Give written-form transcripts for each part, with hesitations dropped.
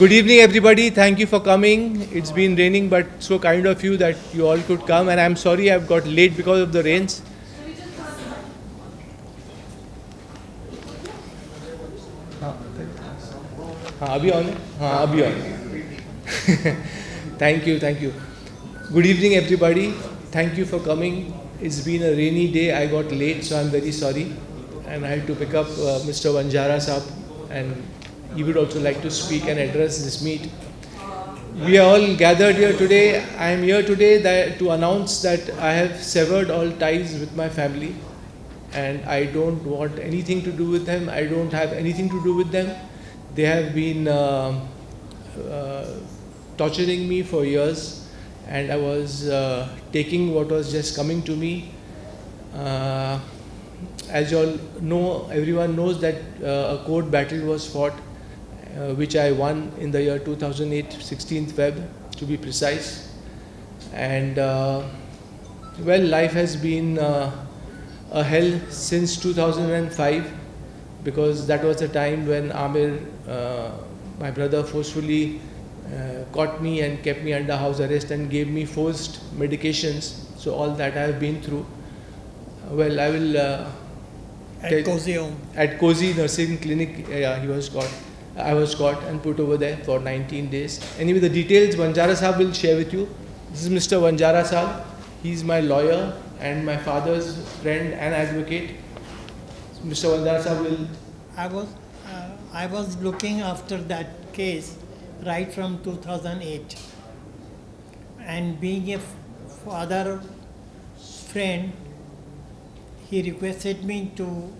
Good evening, everybody. Thank you for coming. It's been raining, but so kind of you that you all could come. And I'm sorry I've got late because of the rains. हाँ अभी on है? हाँ अभी on है. Thank you, thank you. Good evening, everybody. Thank you for coming. It's been a rainy day. I got late, so I'm very sorry. And I had to pick up Mr. Vanjara Saab, and he would also like to speak and address this meet. We are all gathered here today. I am here today to announce that I have severed all ties with my family, and I don't want anything to do with them. I don't have anything to do with them. They have been torturing me for years, and I was taking what was just coming to me. As you all know, everyone knows that a court battle was fought, which I won in the year 2008, 16th Feb to be precise. And well, life has been a hell since 2005, because that was the time when Amir, my brother, forcefully caught me and kept me under house arrest and gave me forced medications. So all that I have been through. Well, I will at Cozy Home. At Cozy Nursing Clinic, yeah, he was caught. I was caught and put over there for 19 days. Anyway, the details Vanjara Saab will share with you. This is Mr. Vanjara Saab. He's my lawyer and my father's friend and advocate. Mr. Vanjara Saab will. I was looking after that case right from 2008, and being a father friend, he requested me to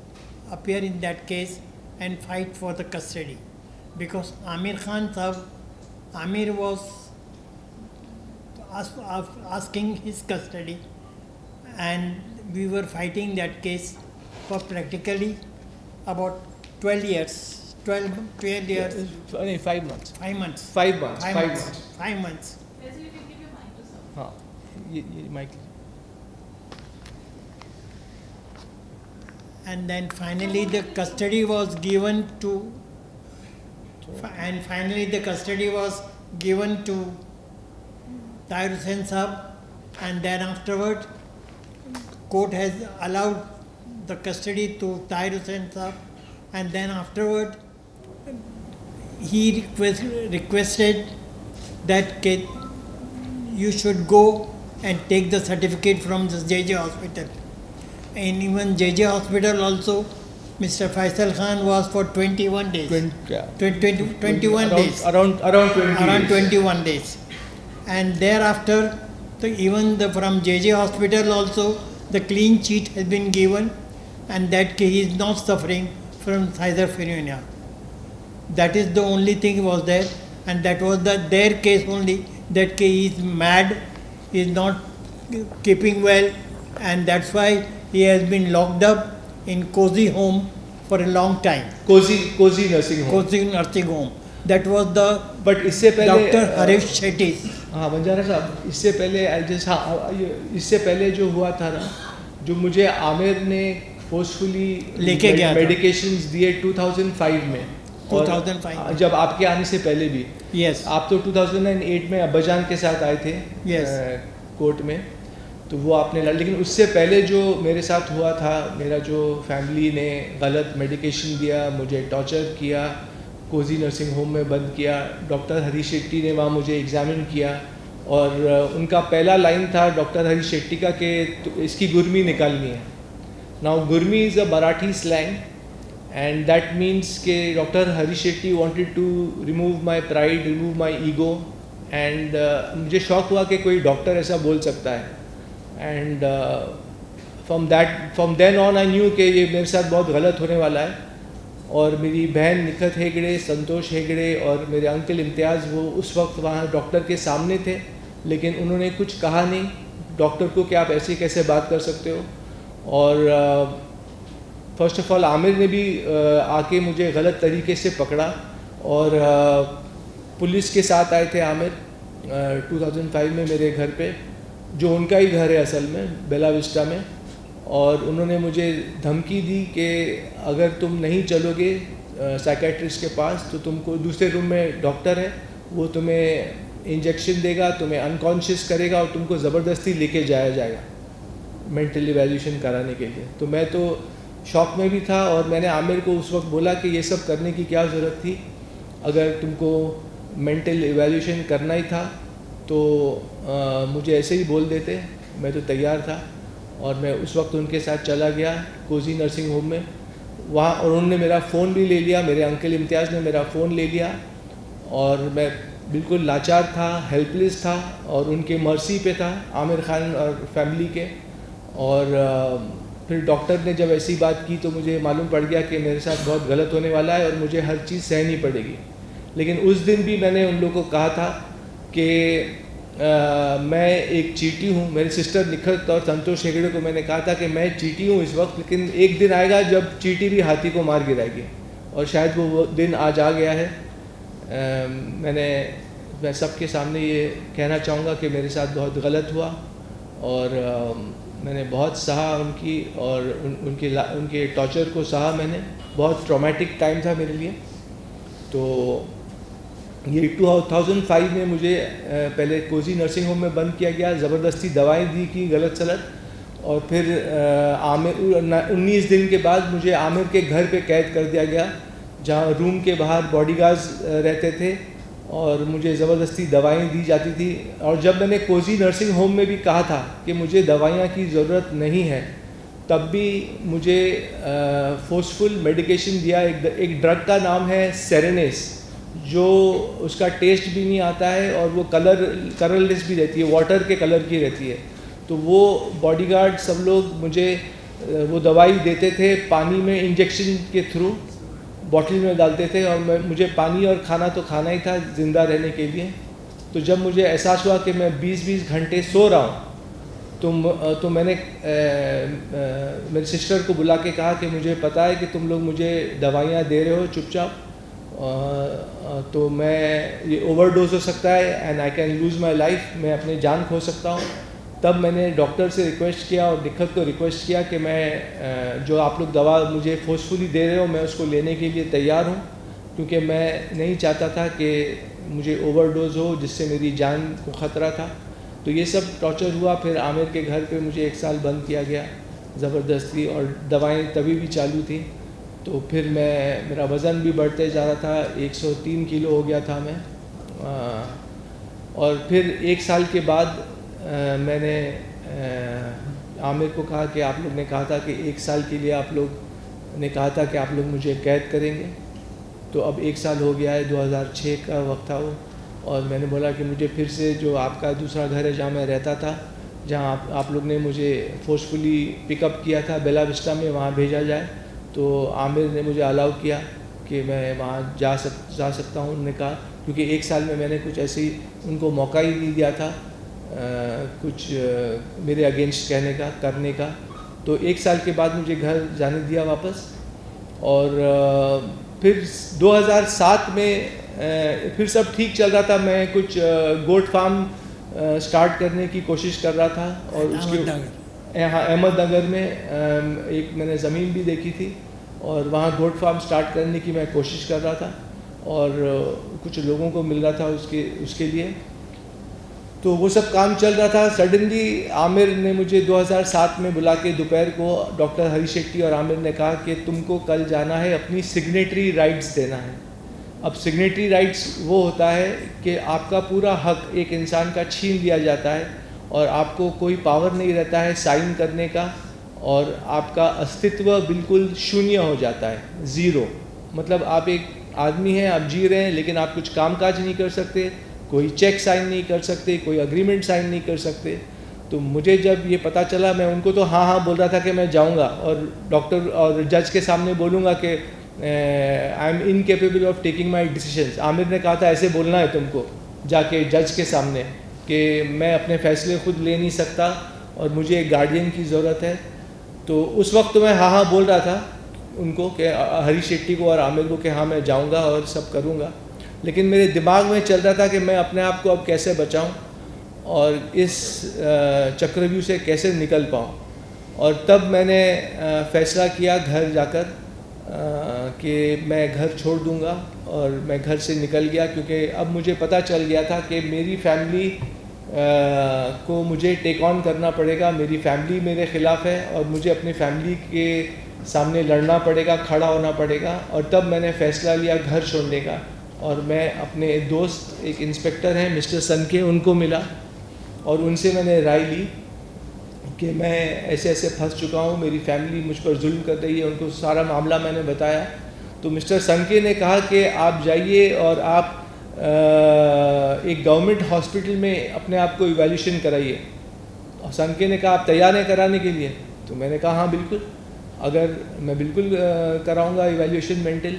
appear in that case and fight for the custody, because Amir Khan Sahab, Amir was asking his custody, and we were fighting that case for practically about 12 years. 12 years. 5 months. 5 months. 5 months. 5 months. 5 months. Yes, you can give your mic to sir. हाँ, ये mic. And then finally the custody was given to, Tahir Hussain Sahab, and then afterward court has allowed the custody to Tahir Hussain Sahab, and then afterward he requested that you should go and take the certificate from the JJ hospital. And even JJ hospital also, Mr. Faisal Khan was for 21 days. 21 days. Around 21 days. And thereafter, from JJ hospital also, the clean sheet has been given, and that he is not suffering from schizophrenia. That is the only thing was there, and that was their case only, that he is mad, he is not keeping well, and that's why he has been locked up in Cozy Home for a long time. Cozy Nursing Home. Cozy Nursing Home. That was the But इससे पहले Dr. Harish Shetty. हाँ वंजारा साहब, इससे पहले इससे पहले जो हुआ था ना, जो मुझे आमिर ने फोर्सफुली लेके गया था, मेडिकेशंस दिए 2005 में, 2005 जब आपके आने से पहले भी. Yes. आप तो 2008 में अब्बाजान के साथ आए थे. Yes. कोर्ट में, तो वो आपने लेकिन उससे पहले जो मेरे साथ हुआ था, मेरा जो फैमिली ने गलत मेडिकेशन दिया, मुझे टॉर्चर किया, कोजी नर्सिंग होम में बंद किया. डॉक्टर हरीश शेट्टी ने वहाँ मुझे एग्ज़ामिन किया, और उनका पहला लाइन था डॉक्टर हरीश शेट्टी का कि इसकी गुर्मी निकालनी है. नाउ गुर्मी is a Marathi slang, and that means के doctor Harish Shetty wanted to remove my pride, remove my ego, and मुझे शौक हुआ कि कोई डॉक्टर ऐसा बोल सकता है. And from then on I knew कि ये मेरे साथ बहुत गलत होने वाला है. और मेरी बहन निखत हेगड़े, संतोष हेगड़े और मेरे अंकल इम्तियाज़, वो उस वक्त वहाँ डॉक्टर के सामने थे, लेकिन उन्होंने कुछ कहा नहीं डॉक्टर को कि आप ऐसे कैसे बात कर सकते हो. और फर्स्ट ऑफ ऑल आमिर ने भी आके मुझे गलत तरीके से पकड़ा, और पुलिस के साथ आए थे आमिर 2005 में मेरे घर पे, जो उनका ही घर है असल में, बेला विस्टा में. और उन्होंने मुझे धमकी दी कि अगर तुम नहीं चलोगे साइकेट्रिस्ट के पास, तो तुमको दूसरे रूम में डॉक्टर है, वो तुम्हें इंजेक्शन देगा, तुम्हें अनकॉन्शियस करेगा और तुमको ज़बरदस्ती लेके जाया जाएगा मेंटल इवैल्यूएशन कराने के लिए। तो मैं तो शॉक में भी था और मैंने आमिर को उस वक्त बोला कि ये सब करने की क्या ज़रूरत थी, अगर तुमको मेंटल इवैल्यूएशन करना ही था तो मुझे ऐसे ही बोल देते, मैं तो तैयार था। और मैं उस वक्त उनके साथ चला गया कोजी नर्सिंग होम में वहाँ, और उन्होंने मेरा फ़ोन भी ले लिया, मेरे अंकल इम्तियाज़ ने मेरा फ़ोन ले लिया और मैं बिल्कुल लाचार था, हेल्पलेस था और उनके मर्सी पे था, आमिर खान और फैमिली के। और फिर डॉक्टर ने जब ऐसी बात की तो मुझे मालूम पड़ गया कि मेरे साथ बहुत गलत होने वाला है और मुझे हर चीज़ सहनी पड़ेगी। लेकिन उस दिन भी मैंने उन लोगों को कहा था कि मैं एक चींटी हूँ। मेरे सिस्टर निखत और संतोष हेगड़े को मैंने कहा था कि मैं चींटी हूँ इस वक्त, लेकिन एक दिन आएगा जब चींटी भी हाथी को मार गिराएगी, और शायद वो दिन आज आ गया है। मैं सबके सामने ये कहना चाहूँगा कि मेरे साथ बहुत गलत हुआ और मैंने बहुत सहा उनकी और उनके टॉर्चर को सहा मैंने। बहुत ट्रॉमेटिक टाइम था मेरे लिए। तो ये 2005 में मुझे पहले कोजी नर्सिंग होम में बंद किया गया, ज़बरदस्ती दवाएं दी की गलत सलत, और फिर आमिर 19 दिन के बाद मुझे आमिर के घर पे कैद कर दिया गया, जहाँ रूम के बाहर बॉडीगार्ड्स रहते थे और मुझे ज़बरदस्ती दवाएं दी जाती थी। और जब मैंने कोजी नर्सिंग होम में भी कहा था कि मुझे दवाइयाँ की ज़रूरत नहीं है, तब भी मुझे फोर्सफुल मेडिकेशन दिया। एक ड्रग का नाम है सेरेनेस, जो उसका टेस्ट भी नहीं आता है और वो कलरलेस भी रहती है, वाटर के कलर की रहती है। तो वो बॉडीगार्ड सब लोग मुझे वो दवाई देते थे, पानी में इंजेक्शन के थ्रू बॉटल में डालते थे, और मुझे पानी और खाना तो खाना ही था ज़िंदा रहने के लिए। तो जब मुझे एहसास हुआ कि मैं 20-20 घंटे सो रहा हूँ, तो मैंने मेरे सिस्टर को बुला के कहा कि मुझे पता है कि तुम लोग मुझे दवाइयाँ दे रहे हो चुपचाप, तो मैं ये ओवरडोज हो सकता है and I can lose my life, मैं अपनी जान खो सकता हूँ। तब मैंने डॉक्टर से रिक्वेस्ट किया और दिक्कत को रिक्वेस्ट किया कि मैं जो आप लोग दवा मुझे फोर्सफुली दे रहे हो, मैं उसको लेने के लिए तैयार हूँ, क्योंकि मैं नहीं चाहता था कि मुझे ओवरडोज हो जिससे मेरी जान को ख़तरा था। तो ये सब टॉर्चर हुआ। फिर आमिर के घर पे मुझे 1 साल बंद किया गया ज़बरदस्ती, और दवाएं तभी भी चालू थी। तो फिर मेरा वज़न भी बढ़ते जा रहा था, 103 किलो हो गया था मैं। और फिर 1 साल के बाद मैंने आमिर को कहा कि आप लोग ने कहा था कि 1 साल के लिए आप लोग ने कहा था कि आप लोग मुझे कैद करेंगे। तो अब 1 साल हो गया है, 2006 का वक्त था वो। और मैंने बोला कि मुझे फिर से जो आपका दूसरा घर है जहाँ मैं रहता था, जहाँ आप लोग ने मुझे फोर्सफुली पिकअप किया था बेला विस्टा में, वहाँ भेजा जाए। तो आमिर ने मुझे अलाउ किया कि मैं वहाँ जा सकता हूँ। उन्होंने कहा, क्योंकि 1 साल में मैंने कुछ ऐसे ही उनको मौका ही नहीं दिया था कुछ मेरे अगेंस्ट कहने का करने का। तो 1 साल के बाद मुझे घर जाने दिया वापस। और फिर 2007 में फिर सब ठीक चल रहा था। मैं कुछ गोट फार्म स्टार्ट करने की कोशिश कर रहा था, और उसके यहाँ अहमदनगर में एक मैंने ज़मीन भी देखी थी और वहाँ गोट फार्म स्टार्ट करने की मैं कोशिश कर रहा था, और कुछ लोगों को मिल रहा था उसके लिए। तो वो सब काम चल रहा था। सडनली आमिर ने मुझे 2007 में बुला के दोपहर को, डॉक्टर हरी शेट्टी और आमिर ने कहा कि तुमको कल जाना है, अपनी सिग्नेटरी राइट्स देना है। अब सिग्नेटरी राइट्स वो होता है कि आपका पूरा हक एक इंसान का छीन लिया जाता है और आपको कोई पावर नहीं रहता है साइन करने का, और आपका अस्तित्व बिल्कुल शून्य हो जाता है, ज़ीरो। मतलब आप एक आदमी हैं, आप जी रहे हैं, लेकिन आप कुछ कामकाज नहीं कर सकते, कोई चेक साइन नहीं कर सकते, कोई एग्रीमेंट साइन नहीं कर सकते। तो मुझे जब ये पता चला, मैं उनको तो हाँ हाँ बोल रहा था कि मैं जाऊंगा और डॉक्टर और जज के सामने बोलूँगा कि I M incapable of taking my decisions. Aamir ने कहा था ऐसे बोलना है तुमको जाके जज के सामने कि मैं अपने फ़ैसले खुद ले नहीं सकता और मुझे एक गार्डियन की ज़रूरत है। तो उस वक्त मैं हाँ हाँ बोल रहा था उनको कि हरी शेट्टी को और आमिर को कि हाँ मैं जाऊंगा और सब करूंगा। लेकिन मेरे दिमाग में चल रहा था कि मैं अपने आप को अब कैसे बचाऊं और इस चक्रव्यूह से कैसे निकल पाऊं। और तब मैंने फ़ैसला किया घर जाकर कि मैं घर छोड़ दूंगा और मैं घर से निकल गया, क्योंकि अब मुझे पता चल गया था कि मेरी फैमिली को मुझे टेक ऑन करना पड़ेगा। मेरी फैमिली मेरे ख़िलाफ़ है और मुझे अपनी फैमिली के सामने लड़ना पड़ेगा, खड़ा होना पड़ेगा। और तब मैंने फ़ैसला लिया घर छोड़ने का, और मैं अपने दोस्त एक इंस्पेक्टर हैं मिस्टर सनके, उनको मिला और उनसे मैंने राय ली कि मैं ऐसे ऐसे फंस चुका हूँ, मेरी फैमिली मुझ पर जुल्म कर रही है। उनको सारा मामला मैंने बताया। तो मिस्टर सनके ने कहा कि आप जाइए और आप एक गवर्नमेंट हॉस्पिटल में अपने आप को इवैल्यूएशन कराइए। और सनके ने कहा आप तैयार हैं कराने के लिए? तो मैंने कहा हाँ बिल्कुल, अगर मैं बिल्कुल कराऊंगा इवैल्यूएशन मेंटल,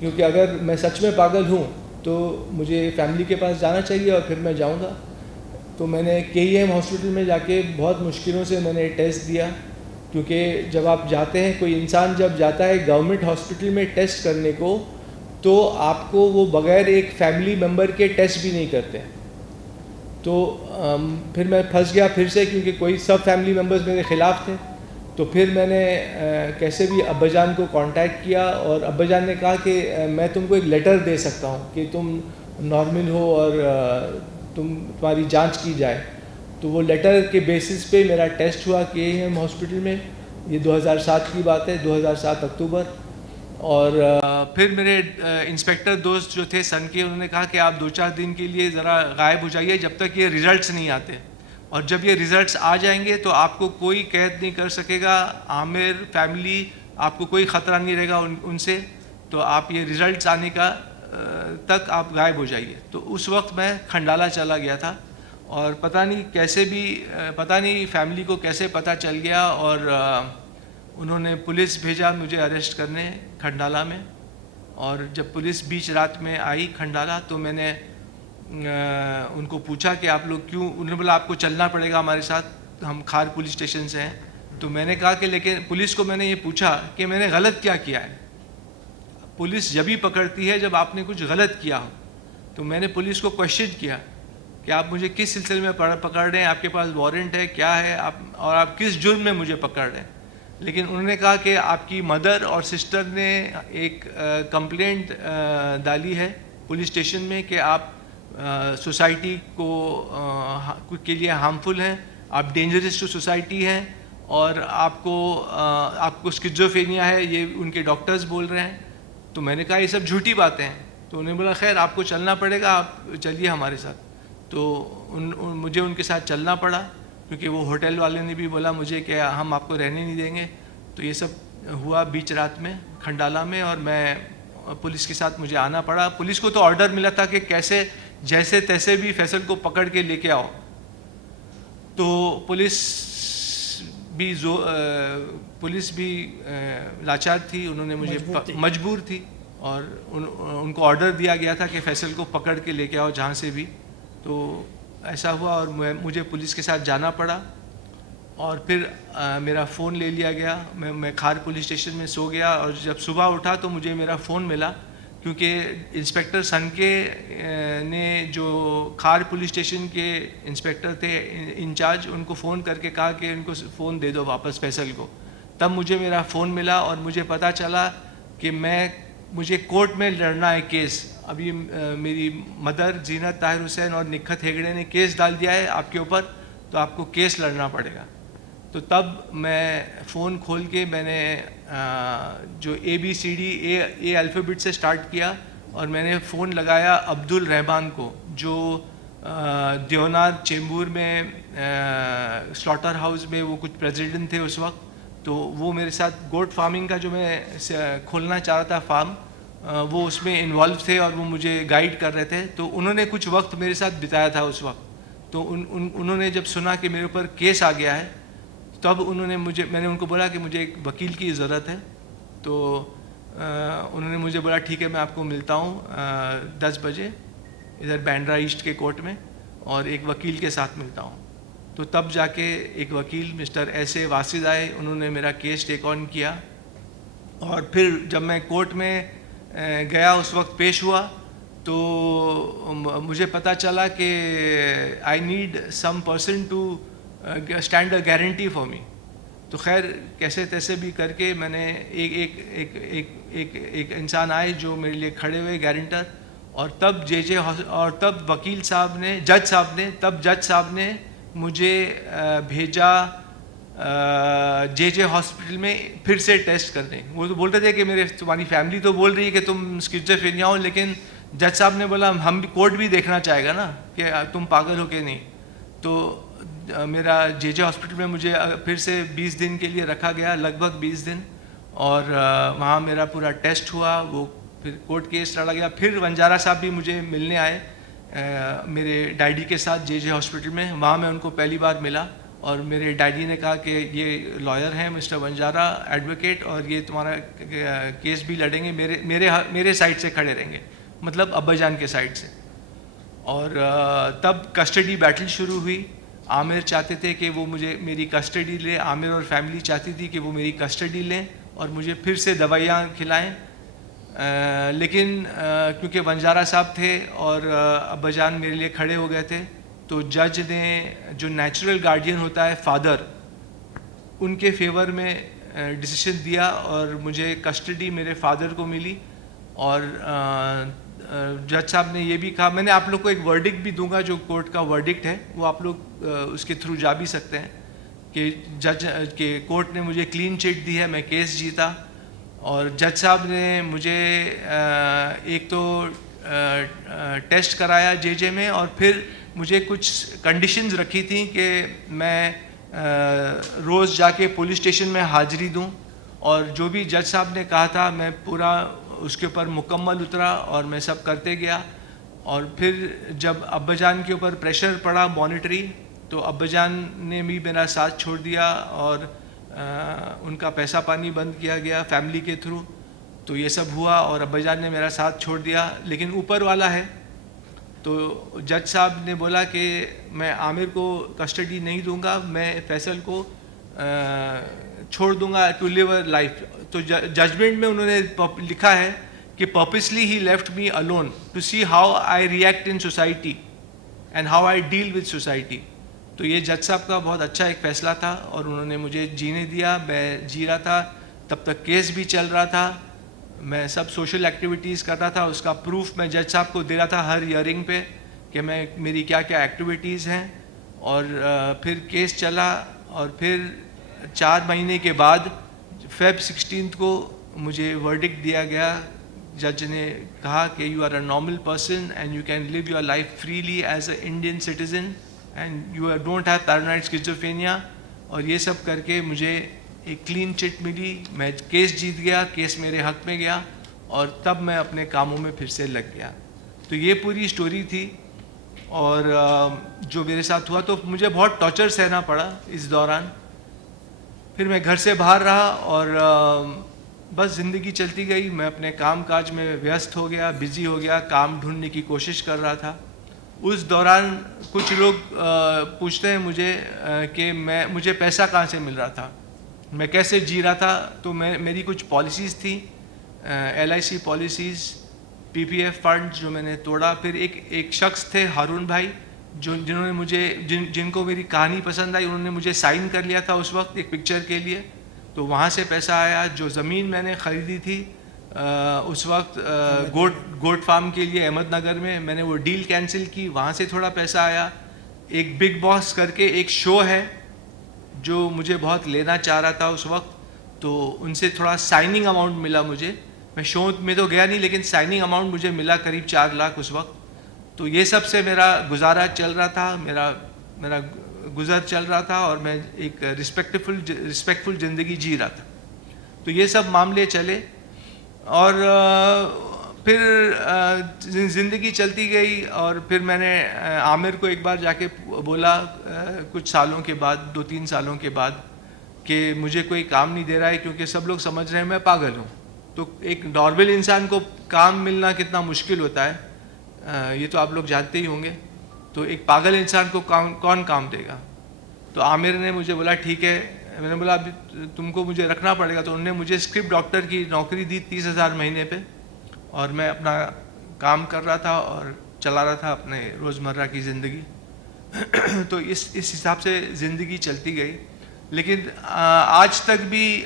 क्योंकि अगर मैं सच में पागल हूँ तो मुझे फैमिली के पास जाना चाहिए और फिर मैं जाऊँगा। तो मैंने KEM हॉस्पिटल में जाके बहुत मुश्किलों से मैंने टेस्ट दिया, क्योंकि जब आप जाते हैं, कोई इंसान जब जाता है गवर्नमेंट हॉस्पिटल में टेस्ट करने को, तो आपको वो बग़ैर एक फैमिली मेम्बर के टेस्ट भी नहीं करते। तो फिर मैं फंस गया फिर से, क्योंकि कोई सब फैमिली मेम्बर्स मेरे ख़िलाफ़ थे। तो फिर मैंने कैसे भी अब्बाजान को कांटेक्ट किया और अब्बाजान ने कहा कि मैं तुमको एक लेटर दे सकता हूँ कि तुम नॉर्मल हो और तुम्हारी जांच की जाए। तो वो लेटर के बेसिस पे मेरा टेस्ट हुआ KEM हॉस्पिटल में। ये 2007 की बात है, 2007 अक्टूबर। और फिर मेरे इंस्पेक्टर दोस्त जो थे सन के, उन्होंने कहा कि आप 2-4 दिन के लिए ज़रा गायब हो जाइए जब तक ये रिज़ल्ट्स नहीं आते, और जब ये रिज़ल्ट्स आ जाएंगे तो आपको कोई कैद नहीं कर सकेगा, आमिर फैमिली आपको कोई ख़तरा नहीं रहेगा उनसे। तो आप ये रिज़ल्ट्स आने का तक आप गायब हो जाइए। तो उस वक्त मैं खंडाला चला गया था, और पता नहीं कैसे भी, पता नहीं फैमिली को कैसे पता चल गया, और उन्होंने पुलिस भेजा मुझे अरेस्ट करने खंडाला में। और जब पुलिस बीच रात में आई खंडाला, तो मैंने उनको पूछा कि आप लोग क्यों, उन्होंने बोला आपको चलना पड़ेगा हमारे साथ, हम खार पुलिस स्टेशन से हैं। तो मैंने कहा कि लेकिन पुलिस को मैंने ये पूछा कि मैंने गलत क्या किया है। पुलिस जब ही पकड़ती है जब आपने कुछ गलत किया हो। तो मैंने पुलिस को क्वेश्चन किया कि आप मुझे किस सिलसिले में पकड़ रहे हैं, आपके पास वारंट है क्या है, और आप किस जुर्म में मुझे पकड़ रहे हैं। लेकिन उन्होंने कहा कि आपकी मदर और सिस्टर ने एक कंप्लेंट डाली है पुलिस स्टेशन में कि आप सोसाइटी के लिए हार्मफुल हैं, आप डेंजरस टू सोसाइटी हैं, और आपको स्किज़ोफ्रेनिया है, ये उनके डॉक्टर्स बोल रहे हैं। तो मैंने कहा ये सब झूठी बातें हैं। तो उन्होंने बोला खैर आपको चलना पड़ेगा, आप चलिए हमारे साथ। तो मुझे उनके साथ चलना पड़ा, क्योंकि वो होटल वाले ने भी बोला मुझे कि हम आपको रहने नहीं देंगे। तो ये सब हुआ बीच रात में खंडाला में, और मैं पुलिस के साथ मुझे आना पड़ा। पुलिस को तो ऑर्डर मिला था कि कैसे जैसे तैसे भी फैसल को पकड़ के लेके आओ। तो पुलिस भी लाचार थी, उन्होंने मुझे मजबूर थी, और उनको ऑर्डर दिया गया था कि फैसल को पकड़ के लेके आओ जहाँ से भी। तो ऐसा हुआ, और मुझे पुलिस के साथ जाना पड़ा। और फिर मेरा फ़ोन ले लिया गया। मैं खार पुलिस स्टेशन में सो गया, और जब सुबह उठा तो मुझे मेरा फ़ोन मिला, क्योंकि इंस्पेक्टर सनके ने, जो खार पुलिस स्टेशन के इंस्पेक्टर थे इंचार्ज, उनको फ़ोन करके कहा कि इनको फ़ोन दे दो वापस फैसल को। तब मुझे मेरा फ़ोन मिला, और मुझे पता चला कि मुझे कोर्ट में लड़ना है केस। अभी मेरी मदर जीनत ताहिर हुसैन और निखत हेगड़े ने केस डाल दिया है आपके ऊपर, तो आपको केस लड़ना पड़ेगा। तो तब मैं फ़ोन खोल के मैंने जो ABCD ए अल्फ़ाबेट से स्टार्ट किया, और मैंने फ़ोन लगाया अब्दुल रहमान को, जो देवनार चेंबूर में स्लॉटर हाउस में वो कुछ प्रेसिडेंट थे उस वक्त। तो वो मेरे साथ गोट फार्मिंग का जो मैं खोलना चाह रहा था फार्म, वो उसमें इन्वॉल्व थे, और वो मुझे गाइड कर रहे थे। तो उन्होंने कुछ वक्त मेरे साथ बिताया था उस वक्त। तो उन्होंने जब सुना कि मेरे ऊपर केस आ गया है, तब मैंने उनको बोला कि मुझे एक वकील की ज़रूरत है। तो उन्होंने मुझे बोला ठीक है मैं आपको मिलता हूँ 10 बजे इधर बैंड्रा ईस्ट के कोर्ट में, और एक वकील के साथ मिलता हूँ। तो तब जाके एक वकील मिस्टर ऐसे वासिद आए, उन्होंने मेरा केस टेक ऑन किया। और फिर जब मैं कोर्ट में गया, उस वक्त पेश हुआ, तो मुझे पता चला कि I need some person to stand a guarantee for me. तो खैर कैसे तैसे भी करके मैंने एक इंसान आए जो मेरे लिए खड़े हुए गारंटर, और तब और तब वकील साहब ने जज साहब ने मुझे भेजा जे हॉस्पिटल में फिर से टेस्ट करने। वो तो बोलते थे कि तुम्हारी फैमिली तो बोल रही है कि तुम स्किज़ोफ्रेनिया हो, लेकिन जज साहब ने बोला हम भी कोर्ट भी देखना चाहेगा ना कि तुम पागल हो कि नहीं। तो मेरा जे हॉस्पिटल में मुझे फिर से 20 दिन के लिए रखा गया, लगभग 20 दिन, और वहाँ मेरा पूरा टेस्ट हुआ, वो फिर कोर्ट केस लड़ा गया। फिर वंजारा साहब भी मुझे मिलने आए मेरे डैडी के साथ जे हॉस्पिटल में। वहाँ मैं उनको पहली बार मिला और मेरे डैडी ने कहा कि ये लॉयर हैं मिस्टर वंजारा, एडवोकेट, और ये तुम्हारा केस भी लड़ेंगे, मेरे साइड से खड़े रहेंगे, मतलब अब्बाजान के साइड से। और तब कस्टडी बैटल शुरू हुई। आमिर चाहते थे कि वो मेरी कस्टडी ले, आमिर और फैमिली चाहती थी कि वो मेरी कस्टडी लें और मुझे फिर से दवाइयाँ खिलाएं, लेकिन क्योंकि वंजारा साहब थे और अब्बाजान मेरे लिए खड़े हो गए थे, तो जज ने, जो नेचुरल गार्डियन होता है फादर, उनके फेवर में डिसीजन दिया और मुझे कस्टडी मेरे फादर को मिली। और जज साहब ने ये भी कहा, मैंने आप लोग को एक वर्डिक्ट भी दूंगा, जो कोर्ट का वर्डिक्ट है वो आप लोग उसके थ्रू जा भी सकते हैं, कि कोर्ट ने मुझे क्लीन चिट दी है, मैं केस जीता। और जज साहब ने मुझे एक तो टेस्ट कराया जे में, और फिर मुझे कुछ कंडीशंस रखी थी कि मैं रोज़ जाके पुलिस स्टेशन में हाज़िरी दूं, और जो भी जज साहब ने कहा था मैं पूरा उसके ऊपर मुकम्मल उतरा और मैं सब करते गया। और फिर जब अब्बाजान के ऊपर प्रेशर पड़ा मॉनिटरी, तो अब्बाजान ने भी मेरा साथ छोड़ दिया और उनका पैसा पानी बंद किया गया फैमिली के थ्रू। तो ये सब हुआ और अब्बाजान ने मेरा साथ छोड़ दिया, लेकिन ऊपर वाला है। तो जज साहब ने बोला कि मैं आमिर को कस्टडी नहीं दूंगा, मैं फैसल को छोड़ दूंगा टू लिव अ लाइफ। तो जजमेंट में उन्होंने लिखा है कि पर्पसली ही left me alone to see how I react in society and how I deal with society. तो ये जज साहब का बहुत अच्छा एक फ़ैसला था और उन्होंने मुझे जीने दिया, मैं जी रहा था। तब तक केस भी चल रहा था, मैं सब सोशल एक्टिविटीज़ कर रहा था, उसका प्रूफ मैं जज साहब को दे रहा था हर हियरिंग पे कि मेरी क्या क्या एक्टिविटीज़ हैं। और फिर केस चला, और फिर 4 महीने के बाद Feb 16 को मुझे वर्डिक्ट दिया गया। जज ने कहा कि you are a normal person and you can live your life freely as an Indian citizen and you don't have paranoid schizophrenia. और ये सब करके मुझे एक क्लीन चिट मिली, मैं केस जीत गया, केस मेरे हक में गया, और तब मैं अपने कामों में फिर से लग गया। तो ये पूरी स्टोरी थी। और जो मेरे साथ हुआ, तो मुझे बहुत टॉर्चर सहना पड़ा इस दौरान। फिर मैं घर से बाहर रहा और बस ज़िंदगी चलती गई। मैं अपने काम काज में व्यस्त हो गया, बिज़ी हो गया, काम ढूंढने की कोशिश कर रहा था। उस दौरान कुछ लोग पूछते हैं मुझे कि मुझे पैसा कहाँ से मिल रहा था, मैं कैसे जी रहा था। तो मेरी कुछ पॉलिसीज़ थी, LIC पॉलिसीज़, PPF फंड, जो मैंने तोड़ा। फिर एक शख्स थे हारून भाई, जिन्होंने मुझे जिनको मेरी कहानी पसंद आई, उन्होंने मुझे साइन कर लिया था उस वक्त एक पिक्चर के लिए। तो वहाँ से पैसा आया। जो ज़मीन मैंने ख़रीदी थी उस वक्त गोट फार्म के लिए अहमदनगर में, मैंने वो डील कैंसिल की, वहाँ से थोड़ा पैसा आया। एक बिग बॉस करके एक शो है जो मुझे बहुत लेना चाह रहा था उस वक्त, तो उनसे थोड़ा साइनिंग अमाउंट मिला मुझे। मैं शो में तो गया नहीं, लेकिन साइनिंग अमाउंट मुझे मिला करीब 4 लाख उस वक्त। तो ये सब से मेरा गुजारा चल रहा था, मेरा गुज़र चल रहा था, और मैं एक रिस्पेक्टफुल ज़िंदगी जी रहा था। तो ये सब मामले चले, और फिर ज़िंदगी चलती गई। और फिर मैंने आमिर को एक बार जाके बोला कुछ सालों के बाद, 2-3 सालों के बाद, कि मुझे कोई काम नहीं दे रहा है क्योंकि सब लोग समझ रहे हैं मैं पागल हूँ। तो एक नॉर्मल इंसान को काम मिलना कितना मुश्किल होता है, ये तो आप लोग जानते ही होंगे। तो एक पागल इंसान को कौन काम देगा। तो आमिर ने मुझे बोला ठीक है। मैंने बोला अभी तुमको मुझे रखना पड़ेगा। तो उन्होंने मुझे स्क्रिप्ट डॉक्टर की नौकरी दी 30,000 महीने पे, और मैं अपना काम कर रहा था और चला रहा था अपने रोज़मर्रा की ज़िंदगी। तो इस हिसाब से ज़िंदगी चलती गई। लेकिन आज तक भी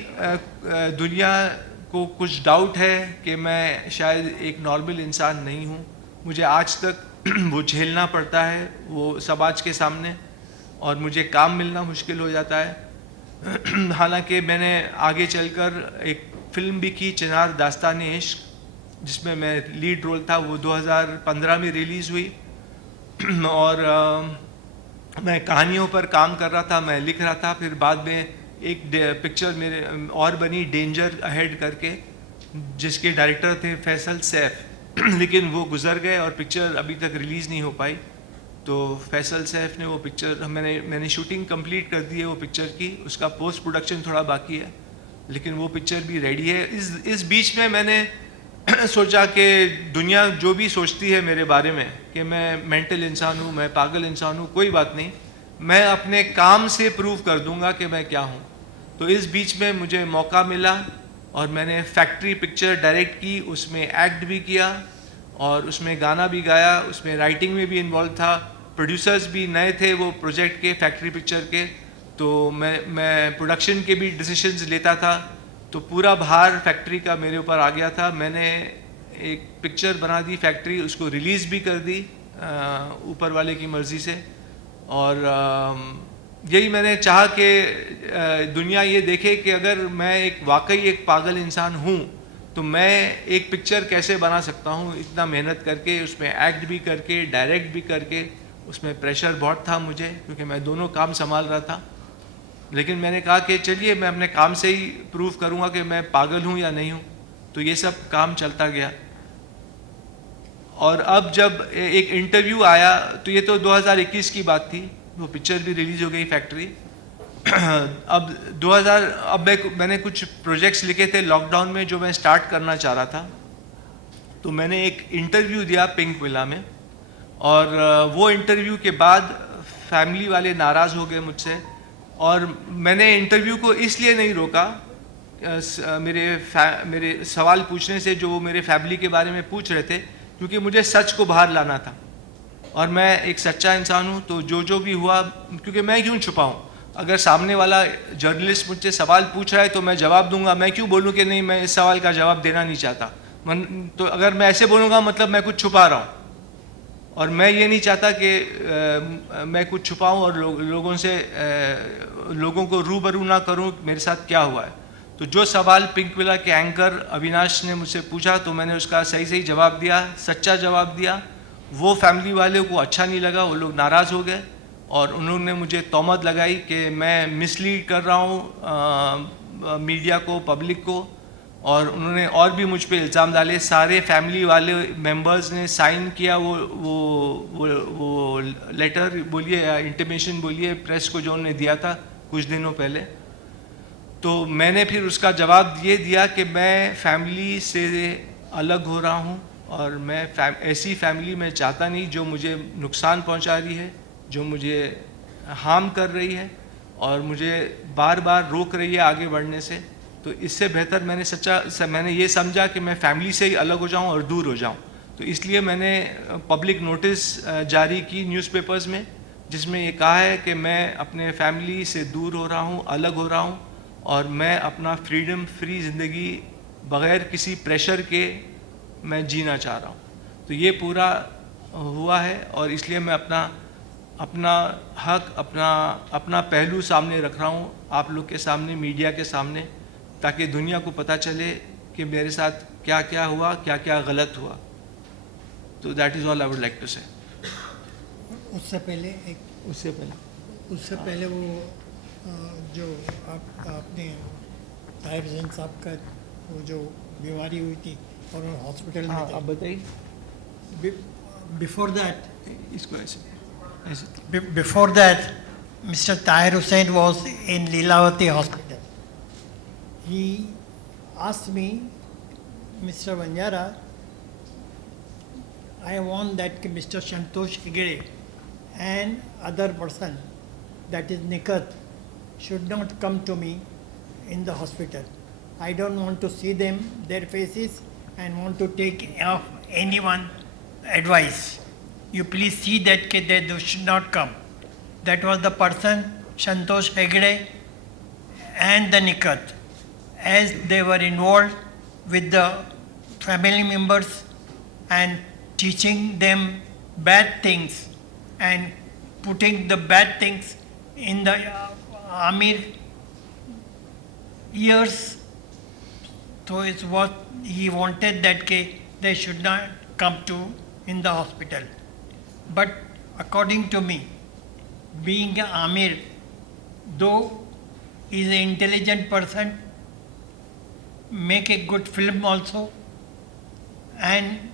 दुनिया को कुछ डाउट है कि मैं शायद एक नॉर्मल इंसान नहीं हूँ। मुझे आज तक वो झेलना पड़ता है वो समाज के सामने, और मुझे काम मिलना मुश्किल हो जाता है। हालांकि मैंने आगे चलकर एक फ़िल्म भी की, चिनार दास्तान-ए इश्क, जिसमें मैं लीड रोल था। वो 2015 में रिलीज़ हुई और मैं कहानियों पर काम कर रहा था, मैं लिख रहा था। फिर बाद में एक पिक्चर मेरे और बनी, डेंजर अहेड करके, जिसके डायरेक्टर थे फैसल सैफ लेकिन वो गुजर गए और पिक्चर अभी तक रिलीज़ नहीं हो पाई। तो फैसल सैफ ने वो पिक्चर, मैंने शूटिंग कंप्लीट कर दी है वो पिक्चर की, उसका पोस्ट प्रोडक्शन थोड़ा बाकी है, लेकिन वो पिक्चर भी रेडी है। इस बीच में मैंने सोचा कि दुनिया जो भी सोचती है मेरे बारे में कि मैं मेंटल इंसान हूँ, मैं पागल इंसान हूँ, कोई बात नहीं, मैं अपने काम से प्रूव कर दूंगा कि मैं क्या हूँ। तो इस बीच में मुझे मौका मिला और मैंने फैक्ट्री पिक्चर डायरेक्ट की, उसमें एक्ट भी किया और उसमें गाना भी गाया, उसमें राइटिंग में भी इन्वॉल्व था। प्रोड्यूसर्स भी नए थे वो प्रोजेक्ट के, फैक्ट्री पिक्चर के, तो मैं प्रोडक्शन के भी डिसीजंस लेता था। तो पूरा भार फैक्ट्री का मेरे ऊपर आ गया था। मैंने एक पिक्चर बना दी फैक्ट्री, उसको रिलीज़ भी कर दी ऊपर वाले की मर्ज़ी से। और यही मैंने चाहा कि दुनिया ये देखे कि अगर मैं वाकई एक पागल इंसान हूँ तो मैं एक पिक्चर कैसे बना सकता हूँ, इतना मेहनत करके, उसमें एक्ट भी करके, डायरेक्ट भी करके। उसमें प्रेशर बहुत था मुझे, क्योंकि मैं दोनों काम संभाल रहा था। लेकिन मैंने कहा कि चलिए मैं अपने काम से ही प्रूव करूँगा कि मैं पागल हूँ या नहीं हूँ। तो ये सब काम चलता गया। और अब जब एक इंटरव्यू आया, तो ये तो 2021 की बात थी, वो पिक्चर भी रिलीज़ हो गई फैक्ट्री। अब मैंने कुछ प्रोजेक्ट्स लिखे थे लॉकडाउन में जो मैं स्टार्ट करना चाह रहा था। तो मैंने एक इंटरव्यू दिया पिंक विला में, और वो इंटरव्यू के बाद फैमिली वाले नाराज़ हो गए मुझसे। और मैंने इंटरव्यू को इसलिए नहीं रोका, मेरे सवाल पूछने से जो मेरे फैमिली के बारे में पूछ रहे थे, क्योंकि मुझे सच को बाहर लाना था। और मैं एक सच्चा इंसान हूँ, तो जो भी हुआ, क्योंकि मैं क्यों छुपाऊँ। अगर सामने वाला जर्नलिस्ट मुझसे सवाल पूछ रहा है तो मैं जवाब दूंगा। मैं क्यों बोलूँ कि नहीं, मैं इस सवाल का जवाब देना नहीं चाहता। तो अगर मैं ऐसे बोलूँगा मतलब मैं कुछ छुपा रहा हूँ, और मैं ये नहीं चाहता कि मैं कुछ छुपाऊँ और लोगों को रूबरू ना करूँ मेरे साथ क्या हुआ है। तो जो सवाल पिंक विला के एंकर अविनाश ने मुझसे पूछा, तो मैंने उसका सही जवाब दिया, सच्चा जवाब दिया। वो फैमिली वालों को अच्छा नहीं लगा, वो लोग नाराज़ हो गए और उन्होंने मुझे तोहमत लगाई कि मैं मिसलीड कर रहा हूँ मीडिया को, पब्लिक को। और उन्होंने और भी मुझ पे इल्ज़ाम डाले। सारे फैमिली वाले मेंबर्स ने साइन किया वो लेटर बोलिए या इंटीमेशन बोलिए, प्रेस को जो उन्होंने दिया था कुछ दिनों पहले। तो मैंने फिर उसका जवाब ये दिया कि मैं फैमिली से अलग हो रहा हूँ, और मैं ऐसी फैमिली में चाहता नहीं जो मुझे नुकसान पहुँचा रही है, जो मुझे हार्म कर रही है और मुझे बार बार रोक रही है आगे बढ़ने से। तो इससे बेहतर मैंने ये समझा कि मैं फैमिली से ही अलग हो जाऊं और दूर हो जाऊं। तो इसलिए मैंने पब्लिक नोटिस जारी की न्यूज़पेपर्स में, जिसमें ये कहा है कि मैं अपने फैमिली से दूर हो रहा हूं, अलग हो रहा हूं, और मैं अपना फ्री ज़िंदगी बग़ैर किसी प्रेशर के मैं जीना चाह रहा हूं। तो ये पूरा हुआ है, और इसलिए मैं अपना हक, अपना पहलू सामने रख रहा हूँ आप लोग के सामने, मीडिया के सामने, ताकि दुनिया को पता चले कि मेरे साथ क्या क्या हुआ, क्या क्या गलत हुआ। तो that is all I would like to say. उससे पहले वो जो आपने ताहिर हुसैन साहब का वो जो बीमारी हुई थी और वो हॉस्पिटल में थे, आप बताइए। बिफोर दैट इसको ऐसे Before that, Mr. Tahir Hussain was in Leelavati Hospital. He asked me, Mr. Banjara, I want that Mr. Santosh Hegde and other person, that is Nikat, should not come to me in the hospital. I don't want to see them, their faces, and want to take off anyone advice. You please see that they should not come. That was the person, Santosh Hegde, and the Nikat, as they were involved with the family members and teaching them bad things and putting the bad things in the Amir ears. So it's what he wanted, that they should not come to in the hospital. But according to me, being a Amir, though he is an intelligent person, make a good film also, and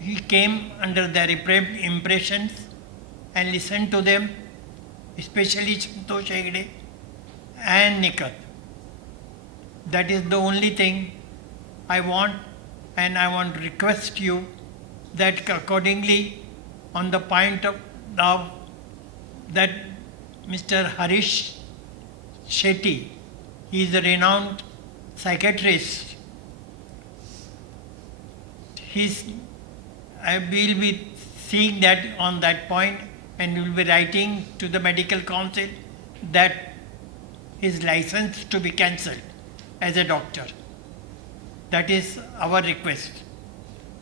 he came under their impressions and listened to them, especially Santosh Hegde and Nikat. That is the only thing I want, and I want to request you that accordingly, on the point of now that Mr. Harish Shetty, he is a renowned psychiatrist. I will be seeing that on that point, and will be writing to the medical council that his license to be cancelled as a doctor. That is our request.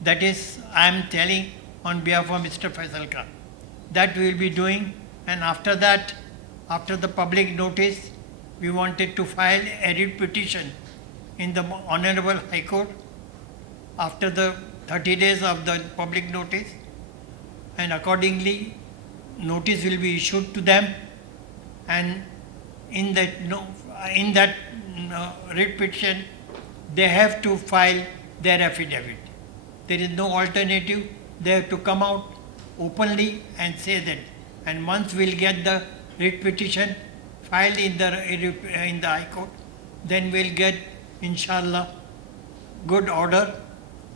That is, I am telling on behalf of Mr. Faisal Khan. That we will be doing, and after that, after the public notice, we wanted to file a writ petition in the Honorable High Court after the 30 days of the public notice, and accordingly notice will be issued to them, and in that writ petition they have to file their affidavit. There is no alternative. They have to come out openly and say that. And once we'll get the writ petition filed in the High Court, then we'll get, inshallah, good order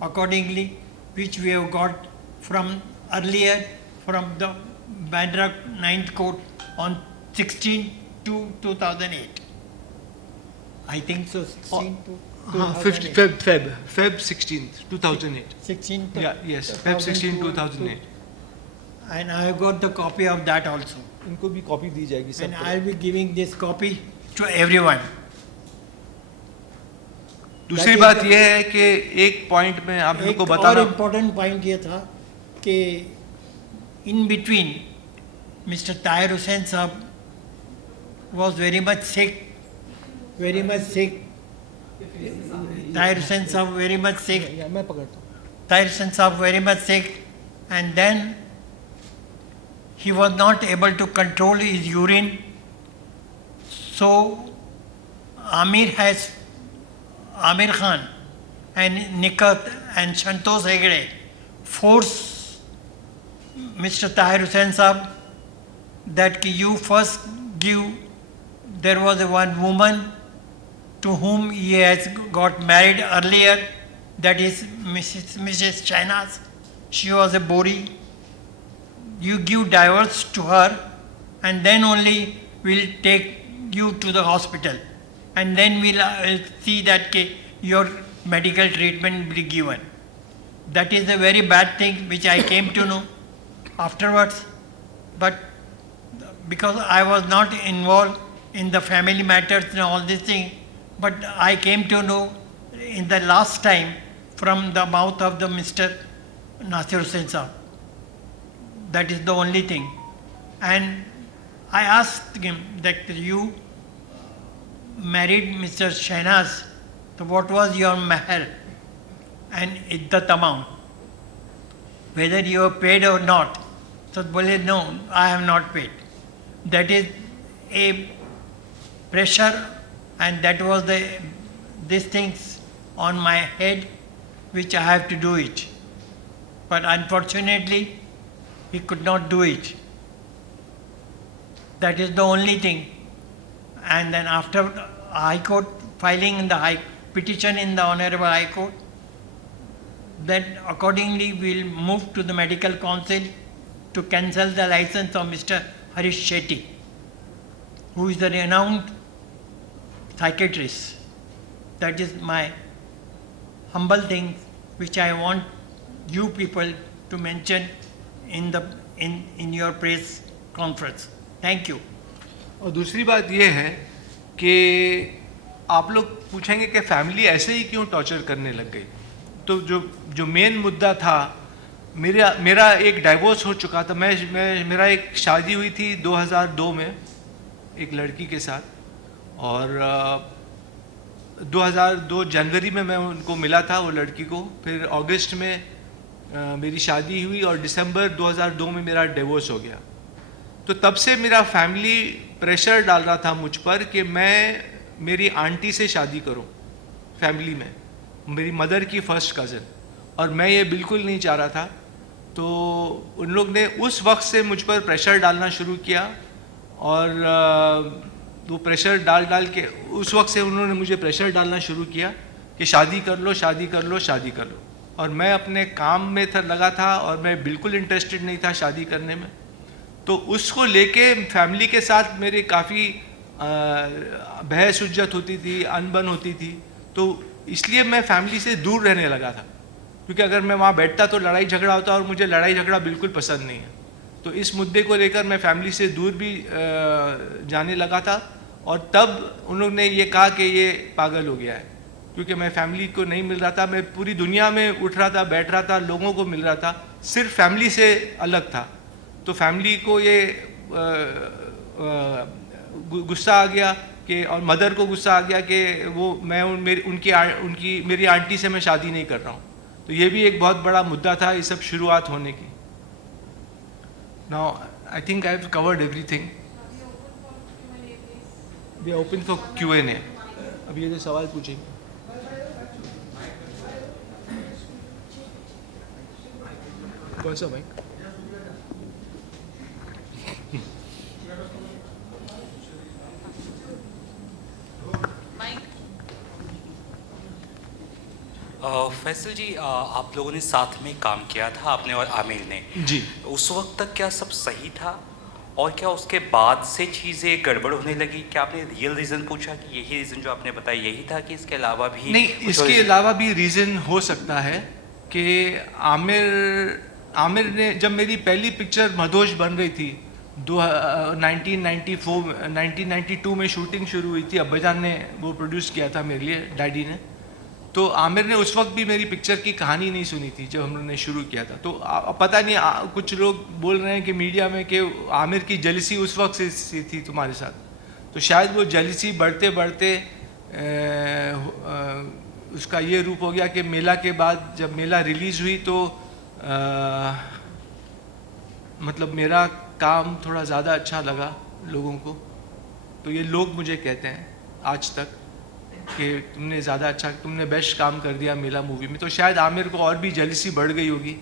accordingly, which we have got from earlier from the Bandra 9th Court on 16 to 2008. I think so, 16 to 2008. Feb 16th, 2008. 16 to Yeah, yes, Feb 16, 2008. And I have got the copy of that also. इनको भी copy दी जाएगी And सब. I'll be giving this copy to everyone. दूसरी बात यह है कि एक पॉइंट में आप लोगों को एक और बताना. इम्पोर्टेंट पॉइंट ये था कि in between mister Tahir Hussain साहब was very much sick. Tahir Hussain Sahab very much sick. मैं पकड़ता हूँ. Tahir Hussain Sahab very much sick, and then he was not able to control his urine. So Amir Khan and Nikat and Santosh Hegde forced Mr. Tahir Hussain Sahab that you first give. There was one woman to whom he has got married earlier, that is Mrs. Shahnaz. She was a Bori. You give divorce to her, and then only we'll take you to the hospital, and then we'll see that your medical treatment will be given. That is a very bad thing which I came to know afterwards, but because I was not involved in the family matters and all these things, but I came to know in the last time from the mouth of the Mr. Nasir Hussain Sahab. That is the only thing. And I asked him that you married Mr. Shahnaz, so what was your mahar and iddat amount? Whether you have paid or not. So bole, no, I have not paid. That is a pressure, and that was these things on my head which I have to do it. But unfortunately, he could not do it. That is the only thing. And then after High Court filing in the petition in the Honorable High Court, then accordingly we'll move to the Medical Council to cancel the license of Mr. Harish Shetty, who is the renowned psychiatrist. That is my humble thing which I want you people to mention in your press conference. Thank you. और दूसरी बात यह है कि आप लोग पूछेंगे कि फैमिली ऐसे ही क्यों टॉर्चर करने लग गई। तो जो मेन मुद्दा था, मेरा एक डाइवोर्स हो चुका था। मेरा एक शादी हुई थी 2002 में एक लड़की के साथ, और 2002 जनवरी में मैं उनको मिला था, वो लड़की को। फिर अगस्त में मेरी शादी हुई और दिसंबर 2002 में मेरा डिवोर्स हो गया। तो तब से मेरा फैमिली प्रेशर डाल रहा था मुझ पर कि मैं मेरी आंटी से शादी करूं, फैमिली में मेरी मदर की फर्स्ट कज़न, और मैं ये बिल्कुल नहीं चाह रहा था। तो उन लोग ने उस वक्त से मुझ पर प्रेशर डालना शुरू किया, और वो प्रेशर डाल के उस वक्त से उन्होंने मुझे प्रेशर डालना शुरू किया कि शादी कर लो, शादी कर लो, शादी कर लो। और मैं अपने काम में लगा था और मैं बिल्कुल इंटरेस्टेड नहीं था शादी करने में। तो उसको लेके फैमिली के साथ मेरे काफ़ी बहस उज्जत होती थी, अनबन होती थी। तो इसलिए मैं फैमिली से दूर रहने लगा था, क्योंकि अगर मैं वहाँ बैठता तो लड़ाई झगड़ा होता, और मुझे लड़ाई झगड़ा बिल्कुल पसंद नहीं है। तो इस मुद्दे को लेकर मैं फैमिली से दूर भी जाने लगा था। और तब उन लोग ने ये कहा कि ये पागल हो गया है, क्योंकि मैं फैमिली को नहीं मिल रहा था। मैं पूरी दुनिया में उठ रहा था, बैठ रहा था, लोगों को मिल रहा था, सिर्फ फैमिली से अलग था। तो फैमिली को ये गुस्सा आ गया कि, और मदर को गुस्सा आ गया कि वो मैं मेरी आंटी से मैं शादी नहीं कर रहा हूँ। तो ये भी एक बहुत बड़ा मुद्दा था ये सब शुरुआत होने की। Now I think I have covered everything. We are open for Q&A। अब ये जो सवाल पूछेंगे। कौन सा भाई? फैसल जी, आप लोगों ने साथ में काम किया था, आपने और आमिर ने जी। उस वक्त तक क्या सब सही था, और क्या उसके बाद से चीज़ें गड़बड़ होने लगी? क्या आपने रियल रीज़न पूछा कि यही रीज़न जो आपने बताया यही था, कि इसके अलावा भी नहीं, इसके अलावा भी रीज़न हो सकता है कि आमिर ने, जब मेरी पहली पिक्चर मधोश बन रही थी 1992 में शूटिंग शुरू हुई थी, अब्बाजान ने वो प्रोड्यूस किया था मेरे लिए, डैडी ने। तो आमिर ने उस वक्त भी मेरी पिक्चर की कहानी नहीं सुनी थी जब हम लोगों ने शुरू किया था। तो पता नहीं, कुछ लोग बोल रहे हैं कि मीडिया में कि आमिर की जेलसी उस वक्त से थी तुम्हारे साथ। तो शायद वो जेलसी बढ़ते बढ़ते उसका ये रूप हो गया कि मेला के बाद जब मेला रिलीज़ हुई तो मतलब मेरा काम थोड़ा ज़्यादा अच्छा लगा लोगों को। तो ये लोग मुझे कहते हैं आज तक कि तुमने ज़्यादा अच्छा, तुमने बेस्ट काम कर दिया मेला मूवी में। तो शायद आमिर को और भी जेलसी बढ़ गई होगी,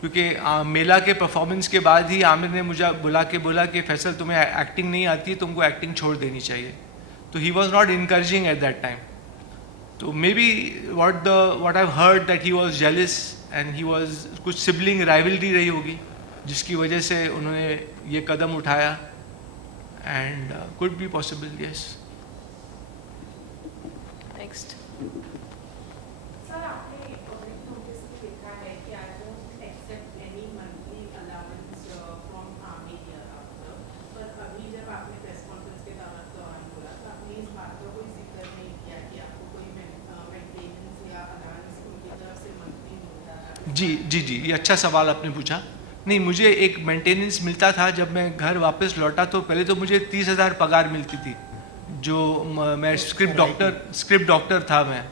क्योंकि मेला के परफॉर्मेंस के बाद ही आमिर ने मुझे बोला कि फैसल तुम्हें एक्टिंग नहीं आती है, तुमको एक्टिंग छोड़ देनी चाहिए। तो he was not encouraging at that time. तो मे be what I heard that he was jealous and he was, कुछ सिबलिंग राइवलरी रही होगी जिसकी वजह से उन्होंने ये कदम उठाया, and could be possible, yes. Next. Sir, आपने ऑलरेडी नोटिस में लिखा है कि I don't accept any monthly allowance from army hereafter, पर अभी जब आपने प्रेस कॉन्फ्रेंस के दौरान बोला तो आपने इस बात का कोई जिक्र नहीं किया कि आपको कोई मेंटेनेंस या अलाउंस उनकी तरफ से मंथली मिलता है। जी, ये अच्छा सवाल आपने पूछा। नहीं, मुझे एक मेंटेनेंस मिलता था जब मैं घर वापस लौटा। तो पहले तो मुझे 30,000 पगार मिलती थी, जो मैं स्क्रिप्ट डॉक्टर था मैं,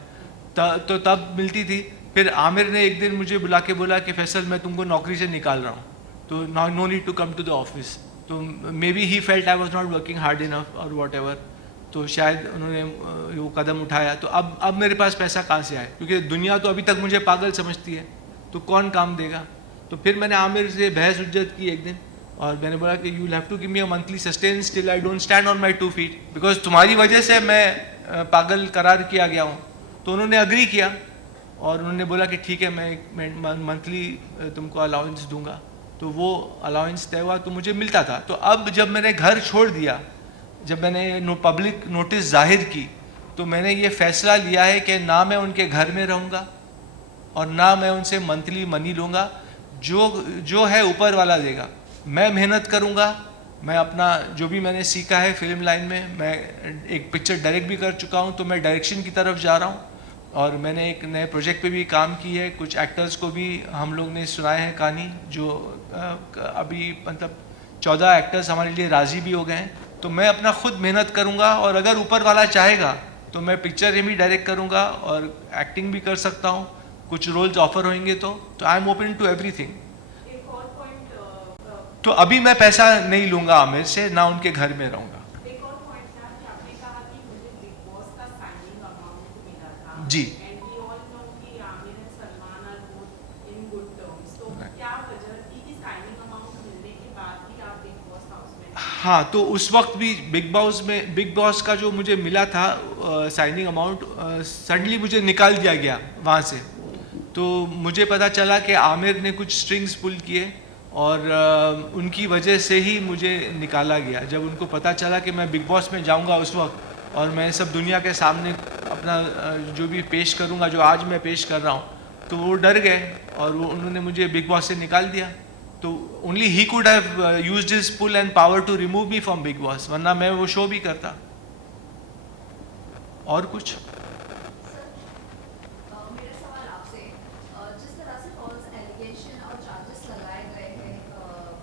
तो तब मिलती थी। फिर आमिर ने एक दिन मुझे बुला के बोला कि फैसल मैं तुमको नौकरी से निकाल रहा हूँ, तो no need to come to the office. तो मे be he felt I was not working hard enough और वॉट एवर। तो शायद उन्होंने वो कदम उठाया। तो अब मेरे पास पैसा कहाँ से आए, क्योंकि दुनिया तो अभी तक मुझे पागल समझती है, तो कौन काम देगा। तो फिर मैंने आमिर से बहस उज्जत की एक दिन, और मैंने बोला कि you will have to give me a monthly sustenance till I don't stand on my 2 feet, because तुम्हारी वजह से मैं पागल करार किया गया हूँ। तो उन्होंने अग्री किया और उन्होंने बोला कि ठीक है, मैं मंथली तुमको अलाउंस दूंगा। तो वो अलाउंस तय हुआ, तो मुझे मिलता था। तो अब जब मैंने घर छोड़ दिया, जब मैंने पब्लिक नोटिस जाहिर की, तो मैंने ये फैसला लिया है कि ना मैं उनके घर में रहूँगा और ना मैं उनसे मंथली मनी लूँगा। जो है ऊपर वाला देगा। मैं मेहनत करूँगा, मैं अपना जो भी मैंने सीखा है फिल्म लाइन में, मैं एक पिक्चर डायरेक्ट भी कर चुका हूँ, तो मैं डायरेक्शन की तरफ जा रहा हूँ। और मैंने एक नए प्रोजेक्ट पे भी काम की है, कुछ एक्टर्स को भी हम लोग ने सुनाए हैं कहानी, जो अभी मतलब 14 एक्टर्स हमारे लिए राज़ी भी हो गए हैं। तो मैं अपना खुद मेहनत करूँगा, और अगर ऊपर वाला चाहेगा तो मैं पिक्चर भी डायरेक्ट करूँगा और एक्टिंग भी कर सकता हूँ, कुछ रोल्स ऑफर होंगे तो I am open to everything. एक और पॉइंट, तो अभी मैं पैसा नहीं लूँगा आमिर से, ना उनके घर में रहूँगा। एक और पॉइंट था कि आपने कहा कि मुझे बिग बॉस का साइनिंग अमाउंट मिला था, जी। एंड वी ऑल नो कि Aamir and Salman are both in good terms, तो Right. क्या वजह थी कि साइनिंग अमाउंट मिलने के बाद भी आप बिग बॉस हाउस में? हाँ, तो उस वक्त भी बिग बॉस का जो मुझे मिला था साइनिंग अमाउंट, सडनली मुझे निकाल दिया गया वहाँ से। तो मुझे पता चला कि आमिर ने कुछ स्ट्रिंग्स पुल किए, और उनकी वजह से ही मुझे निकाला गया। जब उनको पता चला कि मैं बिग बॉस में जाऊंगा उस वक्त, और मैं सब दुनिया के सामने अपना जो भी पेश करूंगा, जो आज मैं पेश कर रहा हूँ, तो वो डर गए और उन्होंने मुझे बिग बॉस से निकाल दिया। तो only he could have used his pull and power to remove me from Bigg Boss, वरना मैं वो शो भी करता। और कुछ मेरा सवाल आपसे, जिस तरह से फॉल्स एलिगेशन और चार्जेस लगाए गए हैं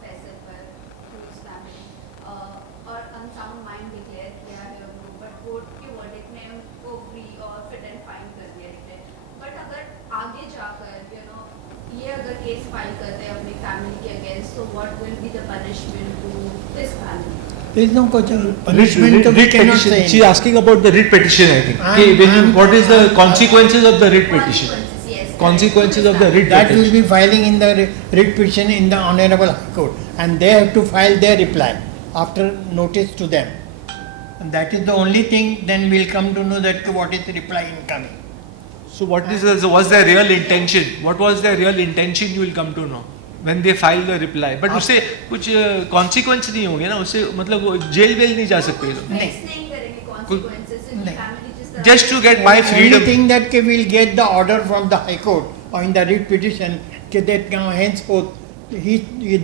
फैसल पर थ्रू हिज फैमिली, और अनसाउंड माइंड डिक्लेयर किया है उनको, बट कोर्ट के वर्डिक्ट ने उनको फ्री और फिट एंड फाइन कर दिया है। बट अगर आगे जाकर ये अगर केस फाइल करते हैं अपनी फैमिली के अगेंस्ट, तो what will be the punishment to this family? There is no punishment. We cannot say. She is asking about the writ petition, I think. What is the consequences of the writ petition? Consequences, yes. Consequences of the writ That will petition. be filing in the writ petition in the Honorable High Court, and they have to file their reply after notice to them. And that is the only thing. Then we'll come to know that what is the reply incoming. So what was their real intention? What was their real intention? You will come to know when they file the reply. But उससे कुछ consequence नहीं होंगे ना, उससे मतलब वो jail well नहीं जा सकते ये लोग। Face नहीं करेंगे consequences, उनकी नहीं। family जिस तरह Just to get my Only freedom. thing that we'll get the order from the High Court or in the writ petition that now henceforth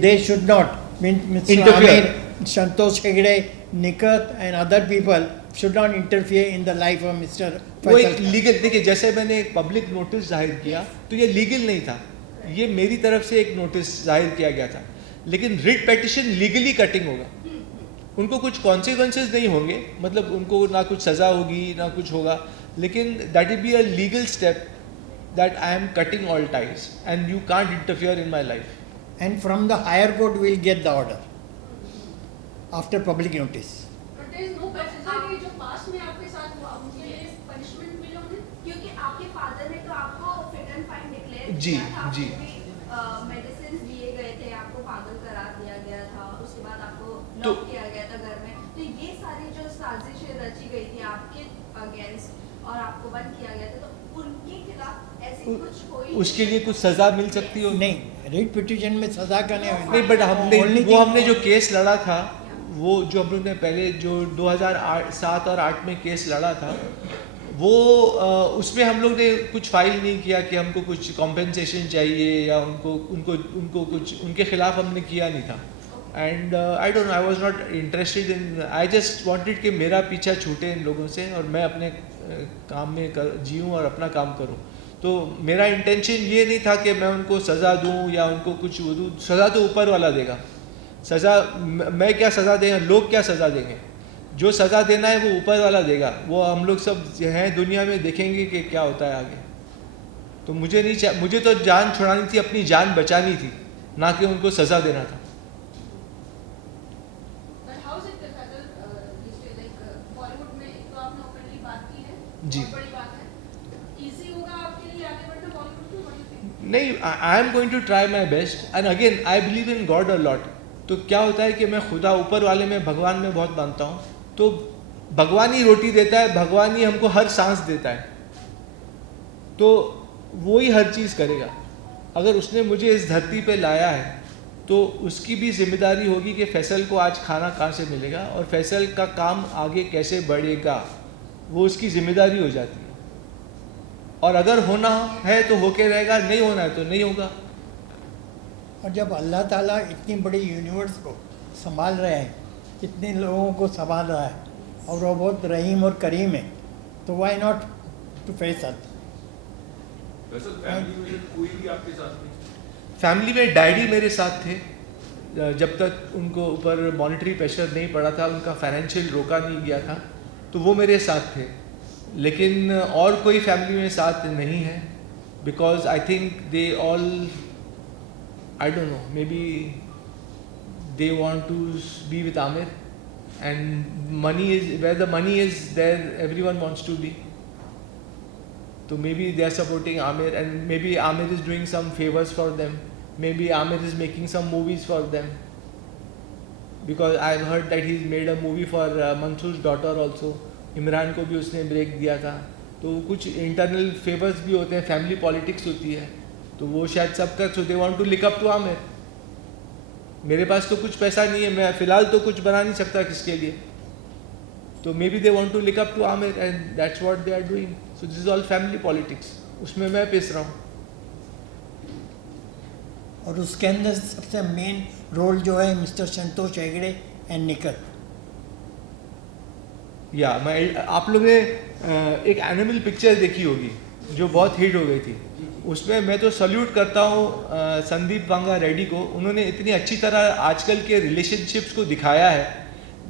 they should not, Mr. Interfere. Amir, Santosh Hegde, Nikat and other people should not interfere in the life of Mr. वो एक Faisal. Legal, देखिए जैसे मैंने एक public notice जाहिर किया तो ये लीगल नहीं था, ये मेरी तरफ से एक नोटिस जाहिर किया गया था। लेकिन रिट पेटिशन लीगली कटिंग होगा, उनको कुछ कॉन्सिक्वेंसेज नहीं होंगे, मतलब उनको ना कुछ सज़ा होगी ना कुछ होगा, लेकिन that will be a legal step that I am cutting all ties and you can't interfere in my life. And from the higher court we'll get the order after public notice. But there is no precedent कि जो past में आपके साथ हुआ उनके लिए punishment मिला उन्हें? क्योंकि आपके फादर ने तो आपको फिट एंड फाइन डिक्लेयर जी, किया था, जी। आपको भी मेडिसिन दिए गए थे, आपको पागल करार दिया गया था, उसके बाद आपको तो- लॉक किया गया था घर में। तो ये सारी जो साजिशें रची गई थी आपके अगेंस्ट और आपको बंद किया गया था, तो उनके खिलाफ ऐसी कुछ कोई उसके लिए कुछ सज़ा मिल सकती हो? नहीं, रिट पिटीशन में सजा का नहीं, बट हमने Only वो thing- हमने जो केस लड़ा था, वो जो हम लोग ने पहले जो 2007 और 8 में केस लड़ा था, वो उसमें हम लोग ने कुछ फाइल नहीं किया कि हमको कुछ कॉम्पेंसेशन चाहिए या उनको कुछ उनके खिलाफ हमने किया नहीं था। And I don't no, I was not interested in, I just wanted कि मेरा पीछा छूटे इन लोगों से और मैं अपने काम में जीऊँ और अपना काम करूँ। तो मेरा इंटेंशन ये नहीं था कि मैं उनको सज़ा दूँ या उनको कुछ वो दूँ। सज़ा तो ऊपर वाला देगा, सज़ा मैं क्या सज़ा देंगे, लोग क्या सज़ा देंगे, जो सज़ा देना है वो ऊपर वाला देगा। वो हम लोग सब हैं दुनिया में, देखेंगे कि क्या होता है आगे। तो मुझे तो जान छुड़ानी थी, अपनी जान बचानी थी, ना कि उनको सज़ा देना था। But how is it that Faisal, you say like Bollywood में एक तो आपने openly बात की है, जी। बहुत बड़ी बात है। Easy होगा आपके लिए आगे बढ़ना Bollywood में? What do you think? नहीं, I am going to try my best and again I believe in God a lot. तो क्या होता है कि मैं खुदा ऊपर वाले में, भगवान में बहुत मानता हूँ। तो भगवान ही रोटी देता है, भगवान ही हमको हर सांस देता है, तो वो ही हर चीज़ करेगा। अगर उसने मुझे इस धरती पे लाया है तो उसकी भी जिम्मेदारी होगी कि फैसल को आज खाना कहाँ से मिलेगा और फैसल का काम आगे कैसे बढ़ेगा, वो उसकी जिम्मेदारी हो जाती है। और अगर होना है तो होके रहेगा, नहीं होना है तो नहीं होगा। और जब अल्लाह ताला इतनी बड़ी यूनिवर्स को संभाल रहा है, इतने लोगों को संभाल रहा है और वो बहुत रहीम और करीम है, तो व्हाई नॉट टू फैसल। वैसे फैमिली में कोई भी आपके साथ नहीं? फैमिली में डैडी मेरे साथ थे जब तक उनको ऊपर मॉनेटरी प्रेशर नहीं पड़ा था, उनका फाइनेंशियल रोका नहीं गया था, तो वो मेरे साथ थे। लेकिन और कोई फैमिली में साथ नहीं है, because I think they all, I don't know, maybe they want to be with Aamir, and money is where the money is there everyone wants to be. So maybe they are supporting Amir, and maybe Amir is doing some favors for them. Maybe Amir is making some movies for them. Because I've heard that he's made a movie for Mansoor's daughter also. Imran को भी उसने break दिया था। तो कुछ internal favours भी होते हैं, फैमिली पॉलिटिक्स होती है, तो वो शायद सब कर, so they want to lick up to Aamir. मेरे पास तो कुछ पैसा नहीं है, मैं फ़िलहाल तो कुछ बना नहीं सकता किसके लिए, तो may be they want to lick up to Aamir, and that's what they are doing. So this is all family politics, उसमें मैं पिस रहा हूँ। और उसके अंदर सबसे मेन रोल जो है मिस्टर संतोष हेगड़े एंड निकल। या मैं, आप लोग ने एक एनिमल पिक्चर देखी होगी जो बहुत हिट हो गई थी, उसमें मैं तो सल्यूट करता हूँ संदीप वांगा रेड्डी को। उन्होंने इतनी अच्छी तरह आजकल के रिलेशनशिप्स को दिखाया है,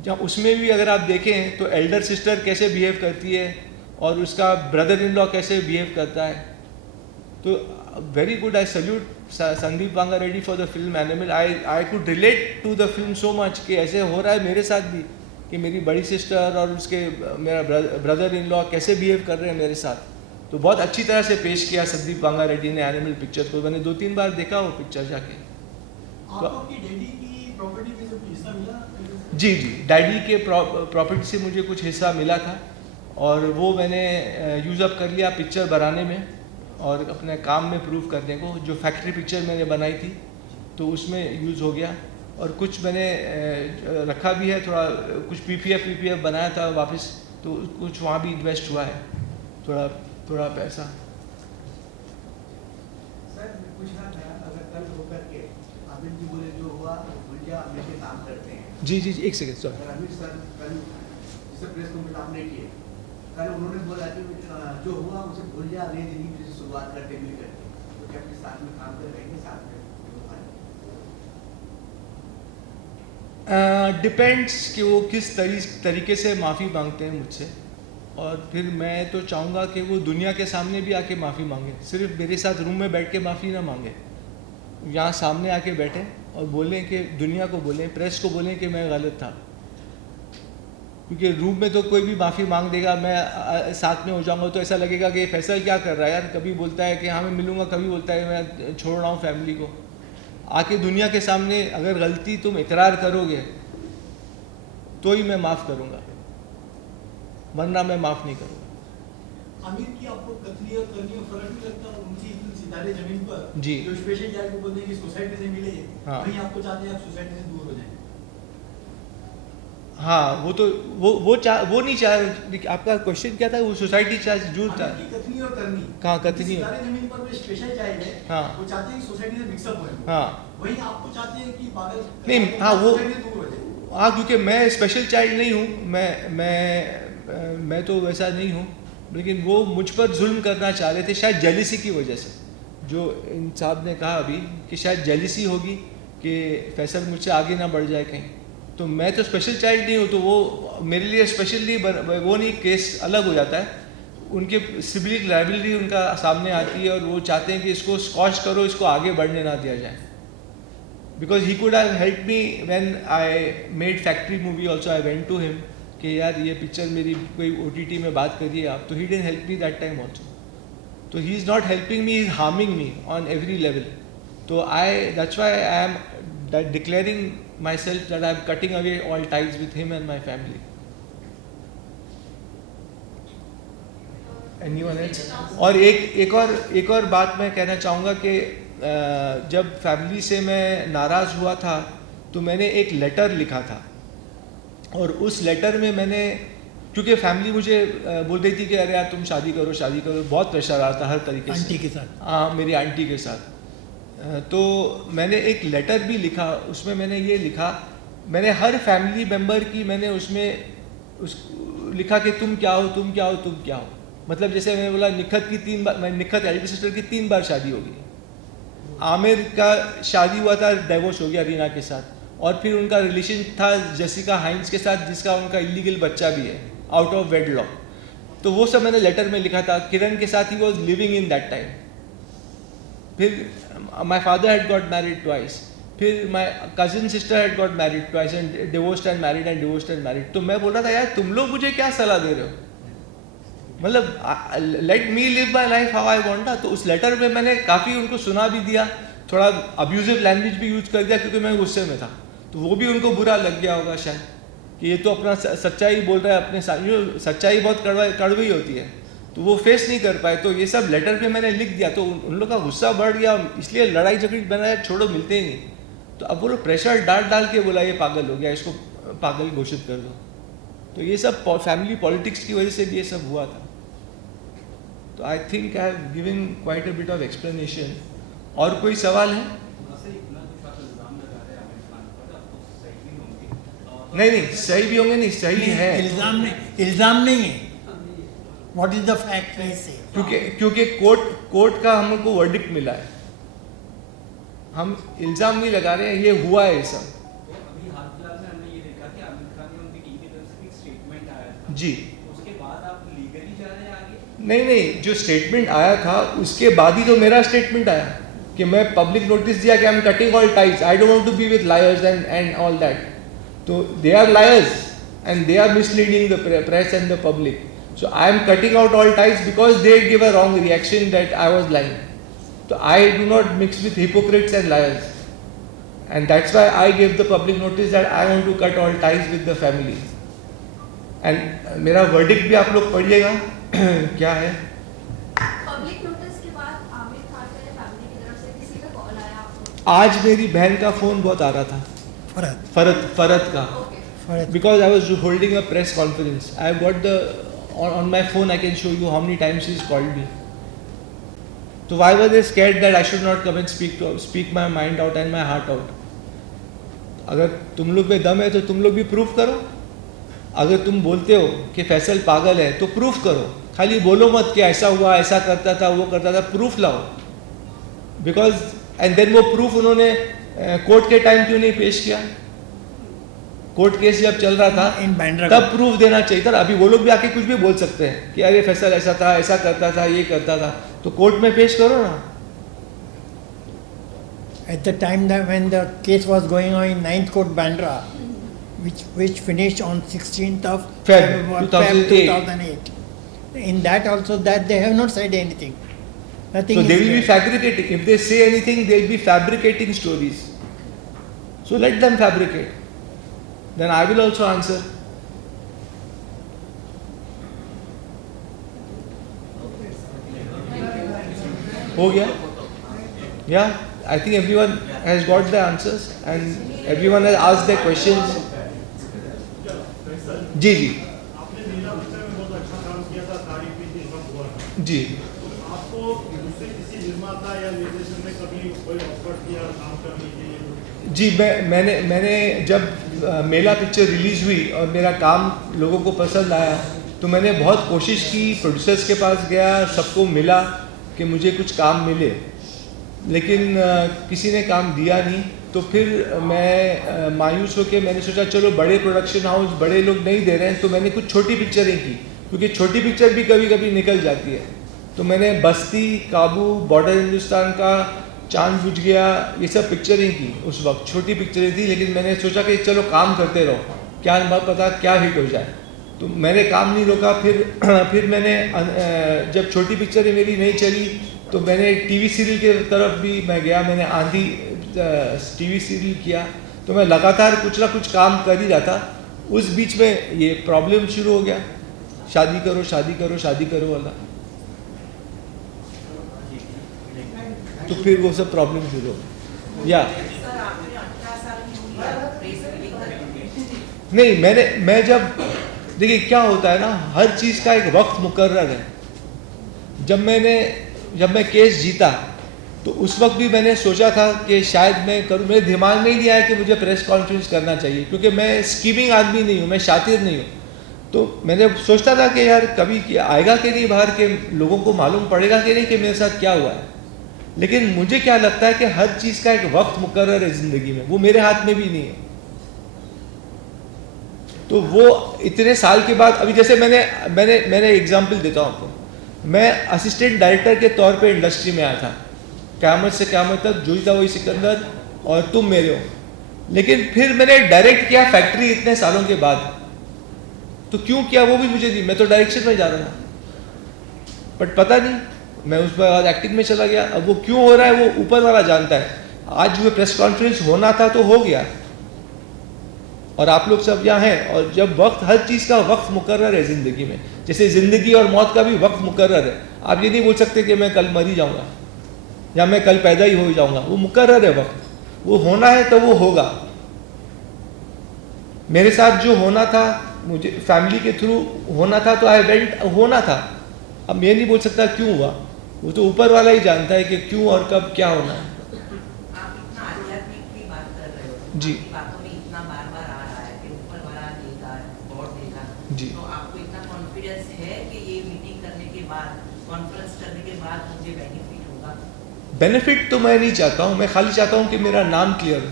जहाँ उसमें भी अगर आप देखें तो एल्डर सिस्टर कैसे बिहेव करती है और उसका ब्रदर इन लॉ कैसे बिहेव करता है। तो very good, I salute Sandeep Vanga Reddy for the film Animal. I could relate to the film so much कि ऐसे हो रहा है मेरे साथ भी, कि मेरी बड़ी सिस्टर और उसके मेरा ब्रदर इन लॉ कैसे बिहेव कर रहे हैं मेरे साथ। तो बहुत अच्छी तरह से पेश किया संदीप वांगा रेड्डी ने एनिमल पिक्चर को। मैंने 2-3 बार देखा वो पिक्चर जाके। आपकी डैडी की प्रॉपर्टी में जो हिस्सा मिला? जी, डैडी के प्रॉपर्टी से मुझे कुछ हिस्सा मिला था, और वो मैंने यूज़ अप कर लिया पिक्चर बनाने में और अपने काम में प्रूव करने को। जो फैक्ट्री पिक्चर मैंने बनाई थी तो उसमें यूज़ हो गया, और कुछ मैंने रखा भी है, थोड़ा कुछ पीपीएफ बनाया था वापस, तो कुछ वहाँ भी इन्वेस्ट हुआ है थोड़ा पैसा। सर मैं पूछना था, अगर कल होकर के आमिर जी बोले जो हुआ भूल जा, आमिर के काम करते हैं। जी, एक सेकेंड, सॉरी। अगर आमिर सर कल जिससे प्रेस कॉन्फ्रेंस आपने किए, कल उन्होंने बोला कि जो हुआ उसे भूल जा, नई जिंदगी की शुरुआत करते मिल करके, तो क्या अपने साथ में काम कर रहेंगे, साथ में? डिपेंड्स कि वो किस तरीके से माफ़ी मांगते हैं मुझसे, और फिर मैं तो चाहूँगा कि वो दुनिया के सामने भी आके माफ़ी मांगे। सिर्फ मेरे साथ रूम में बैठ के माफ़ी ना मांगे, यहाँ सामने आके बैठें और बोलें कि दुनिया को बोलें, प्रेस को बोलें कि मैं गलत था। क्योंकि रूम में तो कोई भी माफ़ी मांग देगा, मैं साथ में हो जाऊँगा तो ऐसा लगेगा कि फैसल क्या कर रहा है यार, कभी बोलता है कि हाँ मैं मिलूँगा, कभी बोलता है मैं छोड़ रहा हूँ फैमिली को। आके दुनिया के सामने अगर गलती तुम इकरार करोगे तो ही मैं माफ़ करूँगा, वरना मैं माफ़ नहीं करूँगा। आमिर की आपको कतली और करनी में फर्क नहीं लगता? उनकी इतनी सितारे जमीन पर जी, जो स्पेशल जाके को बोलते हैं कि सोसाइटी से मिले, हाँ। वहीं आपको चाहते हैं आप सोसाइटी से दूर हो जाएं। हाँ, वो तो वो नहीं चाह। आपका क्वेश्चन क्या था? वो सोसाइटी चाहे जूर था। आमिर की कतनी और करनी, कहाँ कतनी? सितारे जमीन पर जो स्पेशल चाइल्ड है, हाँ। वो चाहते हैं कि सोसाइटी से मिक्सअप होए। हाँ, वहीं आपको चाहते हैं कि पागल नहीं, हाँ, वो- सोसाइटी से दूर हो जाए। हाँ, क्योंकि मैं स्पेशल चाइल्ड नहीं हूँ, मैं तो वैसा नहीं हूँ, लेकिन वो मुझ पर जुल्म करना चाह रहे थे, शायद जेलिसी की वजह से। जो इन साहब ने कहा अभी कि शायद जेलिसी होगी कि फैसल मुझसे आगे ना बढ़ जाए कहीं, तो मैं तो स्पेशल चाइल्ड नहीं हूँ, तो वो मेरे लिए स्पेशल नहीं, वो नहीं, केस अलग हो जाता है। उनके सिविल लाइबिलिटी उनका सामने आती है, और वो चाहते हैं कि इसको स्कॉच करो, इसको आगे बढ़ने ना दिया जाए। Because he could have help me when I made Factory movie also. I went to him कि यार ये पिक्चर मेरी कोई OTT में बात करिए आप, तो he didn't help me that time also. तो he is not helping me, he is harming me on every level. तो that's why I am declaring myself that I am cutting away all ties with him and my family. Anyone else? और एक और बात मैं कहना चाहूँगा कि जब फैमिली से मैं नाराज़ हुआ था तो मैंने एक लेटर लिखा था, और उस लेटर में मैंने, क्योंकि फैमिली मुझे बोल रही थी कि अरे यार तुम शादी करो, बहुत प्रेशर आ रहा था हर तरीके से। आंटी के साथ? हाँ, मेरी आंटी के साथ। तो मैंने एक लेटर भी लिखा, उसमें मैंने ये लिखा मैंने हर फैमिली मेम्बर की मैंने उसमें उस लिखा कि तुम क्या हो, तुम क्या हो, तुम क्या हो। मतलब जैसे मैंने बोला निखत की 3 बार, मैं निखत एल्डर सिस्टर की 3 बार शादी हो गई। आमिर का शादी हुआ था, डाइवोर्स हो गया रीना के साथ, और फिर उनका रिलेशन था जेसिका हाइंस के साथ, जिसका उनका इलीगल बच्चा भी है, आउट ऑफ वेडलॉक। तो वो सब मैंने लेटर में लिखा था। किरण के साथ he was living in that time. फिर my father had got married twice, फिर my cousin sister had got married twice and divorced and married and divorced and married. तो मैं बोल रहा था यार तुम लोग मुझे क्या सलाह दे रहे हो, मतलब let me live my life how I want. तो उस लेटर में मैंने काफ़ी उनको सुना भी दिया, थोड़ा अब्यूजिव लैंग्वेज भी यूज कर दिया क्योंकि मैं गुस्से में था। तो वो भी उनको बुरा लग गया होगा शायद कि ये तो अपना सच्चाई बोल रहा है अपने साथ। जो सच्चाई बहुत कड़वी होती है, तो वो फेस नहीं कर पाए। तो ये सब लेटर पे मैंने लिख दिया, तो उन लोग का गुस्सा बढ़ गया, इसलिए लड़ाई झगड़ी बनाया, छोड़ो मिलते ही नहीं। तो अब वो लोग प्रेशर डाल के बोला ये पागल हो गया, इसको पागल घोषित कर दो। तो ये सब फैमिली पॉलिटिक्स की वजह से भी ये सब हुआ था। तो आई think I have given quite a bit of explanation. और कोई सवाल है? नहीं, सही भी होंगे, नहीं सही है, इल्जाम नहीं है। व्हाट इज द फैक्ट ही से, क्योंकि कोर्ट का हमको वर्डिक्ट मिला है, हम इल्जाम नहीं लगा रहे हैं, ये हुआ है सब। अभी हाल फिलहाल में हमने ये देखा कि आमिर खान ने उनकी टीम की तरफ से एक स्टेटमेंट आया था जी। उसके बाद आप लीगली जा रहे हैं आगे? नहीं, जो स्टेटमेंट आया था उसके बाद ही तो मेरा स्टेटमेंट आया कि मैं पब्लिक नोटिस दिया कि I am cutting all ties, I don't want to be with liars and all that. तो they are liars and they are misleading the press and the public, so I am cutting out all ties because they give a wrong reaction that I was lying. So I do not mix with hypocrites and liars, and that's why I gave the public notice that I want to cut all ties with the family. And मेरा verdict भी आप लोग पढ़िएगा क्या है। Public notice के बाद आमिर खान के फैमिली की तरफ से किसी का कॉल आया आपको? आज मेरी बहन का फोन बहुत आ रहा था, फरत का, because I was holding a press conference. I have got the on my phone, I can show you how many times she's called me. So why were they scared that I should not come and speak my mind out and my heart out? अगर तुम लोग में दम है तो तुम लोग भी प्रूफ करो। अगर तुम बोलते हो कि फैसल पागल है तो प्रूफ करो, खाली बोलो मत कि ऐसा हुआ, ऐसा करता था, वो करता था, प्रूफ लाओ। बिकॉज एंड देन वो प्रूफ उन्होंने कोर्ट के टाइम क्यों नहीं पेश किया? कोर्ट केस जब चल रहा था तब प्रूफ देना चाहिए था। अभी वो लोग भी आके कुछ भी बोल सकते हैं कि अरे फैसल ऐसा था, ऐसा करता था, ये करता था, तो कोर्ट में पेश करो ना। At the time that when the case was going on in 9th Court Bandra, which finished on 16th of Feb 2008. In that also that they have not said anything. Nothing. So is they will be there. fabricating. If they say anything, they will be fabricating stories. So let them fabricate. Then I will also answer. हो गया? Yeah, I think everyone has got the answers and everyone has asked their questions. जी जी आपने नीला picture में बहुत अच्छा काम किया था, तारीफ भी थी, सब हुआ था। जी। आपको दूसरे किसी निर्माता या निर्देशक ने कभी कोई ऑफर किया काम करने के लिए? जी मैंने जब मेला पिक्चर रिलीज हुई और मेरा काम लोगों को पसंद आया तो मैंने बहुत कोशिश की, प्रोड्यूसर्स के पास गया, सबको मिला कि मुझे कुछ काम मिले, लेकिन किसी ने काम दिया नहीं। तो फिर मैं मायूस होकर मैंने सोचा चलो बड़े प्रोडक्शन हाउस, बड़े लोग नहीं दे रहे हैं तो मैंने कुछ छोटी पिक्चरें की, क्योंकि छोटी पिक्चर भी कभी कभी निकल जाती है। तो मैंने बस्ती, काबू, बॉर्डर हिंदुस्तान का, चांद बुझ गया, ये सब पिक्चरें की। उस वक्त छोटी पिक्चरें थी, लेकिन मैंने सोचा कि चलो काम करते रहो, क्या पता क्या हिट हो जाए। तो मैंने काम नहीं रोका। फिर मैंने जब छोटी पिक्चरें मेरी नहीं चली तो मैंने टीवी सीरियल की तरफ भी मैं गया। मैंने आंधी टीवी सीरियल किया, तो मैं लगातार कुछ ना कुछ काम कर ही रहा था। उस बीच में ये प्रॉब्लम शुरू हो गया, शादी करो शादी करो शादी करो वाला। तो फिर वो सब प्रॉब्लम शुरू हो गया। नहीं, मैं जब देखिए क्या होता है ना, हर चीज़ का एक वक्त मुकर्रर है। जब मैं केस जीता तो उस वक्त भी मैंने सोचा था कि शायद मैं करूँ, मेरे दिमाग में ही नहीं आया कि मुझे प्रेस कॉन्फ्रेंस करना चाहिए, क्योंकि मैं स्कीमिंग आदमी नहीं हूँ, मैं शातिर नहीं हूँ। तो मैंने सोचता था कि यार कभी आएगा कि नहीं बाहर के लोगों को मालूम पड़ेगा कि नहीं कि मेरे साथ क्या हुआ है। लेकिन मुझे क्या लगता है कि हर चीज़ का एक वक्त मुकर्रर है ज़िंदगी में, वो मेरे हाथ में भी नहीं है। तो वो इतने साल के बाद, अभी जैसे मैंने एग्जाम्पल देता हूँ आपको, मैं असिस्टेंट डायरेक्टर के तौर पे इंडस्ट्री में आया था, क़यामत से क़यामत तक जुईता वही सिकंदर और तुम मेरे हो। लेकिन फिर मैंने डायरेक्ट किया फैक्ट्री इतने सालों के बाद, तो क्यों किया वो भी मुझे नहीं, मैं तो डायरेक्शन में जा रहा था, बट पता नहीं, मैं उस बाद एक्टिंग में चला गया। अब वो क्यों हो रहा है वो ऊपर वाला जानता है। आज वो प्रेस कॉन्फ्रेंस होना था तो हो गया, और आप लोग सब यहाँ हैं। और जब वक्त, हर चीज़ का वक्त मुकर्रर है ज़िंदगी में, जैसे ज़िंदगी और मौत का भी वक्त मुकर्रर है। आप ये नहीं बोल सकते कि मैं कल मर ही जाऊँगा या मैं कल पैदा ही हो जाऊँगा, वो मुकर्रर है वक्त, वो होना है तो वो होगा। मेरे साथ जो होना था, मुझे फैमिली के थ्रू होना था, तो आई वेंट, होना था। अब मैं नहीं बोल सकता क्यों हुआ, वो तो ऊपर वाला ही जानता है कि क्यों और कब क्या होना है। आप इतना आध्यात्मिक की बात कर रहे हो, जी। आपकी बातों में इतना बार-बार आ रहा है कि ऊपर वाला देगा, गॉड देगा। जी। तो आपको इतना कॉन्फिडेंस है कि ये मीटिंग करने के बाद, कॉन्फ्रेंस करने के बाद मुझे बेनिफिट होगा? बेनिफिट तो मैं नहीं चाहता हूँ, मैं खाली चाहता हूँ कि मेरा नाम क्लियर हो।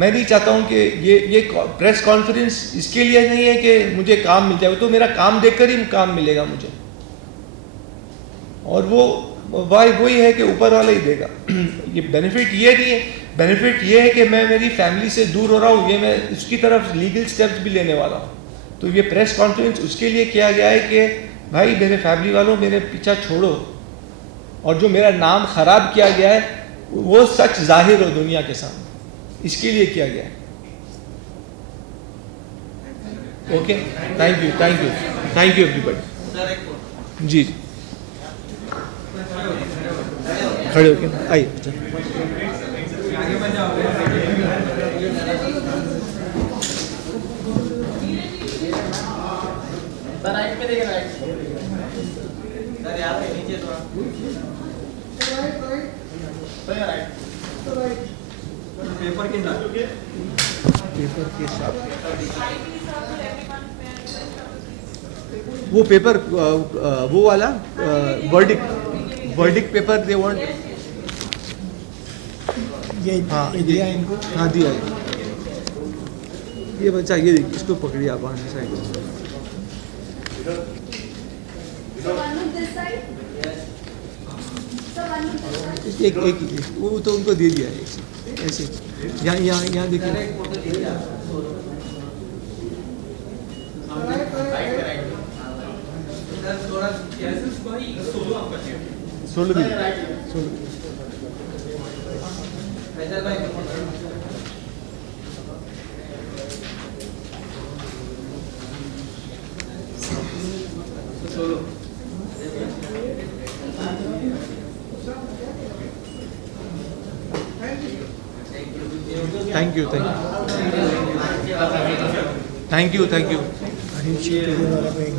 मैं नहीं चाहता हूँ कि ये प्रेस कॉन्फ्रेंस इसके लिए नहीं है कि मुझे काम मिल जाए, तो मेरा काम देखकर ही काम मिलेगा मुझे, और वो वही है कि ऊपर वाला ही देगा। ये बेनिफिट ये नहीं है, बेनिफिट ये है कि मैं मेरी फैमिली से दूर हो रहा हूँ, ये मैं उसकी तरफ लीगल स्टेप्स भी लेने वाला हूँ। तो ये प्रेस कॉन्फ्रेंस उसके लिए किया गया है कि भाई मेरे फैमिली वालों, मेरे पीछा छोड़ो, और जो मेरा नाम खराब किया गया है वो सच जाहिर हो दुनिया के सामने, इसके लिए किया गया है। Okay, thank you, thank you, thank you everybody. जी, खड़े होके आइए। राइट पे देखिए, राइट सर यहाँ पे नीचे थोड़ा राइट पेपर के साथ, पेपर के साथ वो पेपर, वो वाला वर्डिक पेपर दे वांट। हाँ दिया इनको। हाँ दिया है। ये बच्चा, ये देखिए, इसको पकड़िए आप आने side. So one on this side? So one on this side? एक वो तो उनको दे दिया है, ऐसे यहाँ देखिए। सोलो भी, solo. Thank you, thank you, thank you.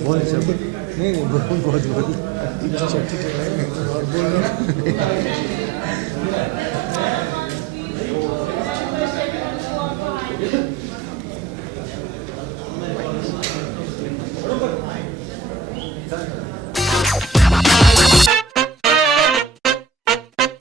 बहुत सब नहीं, बहुत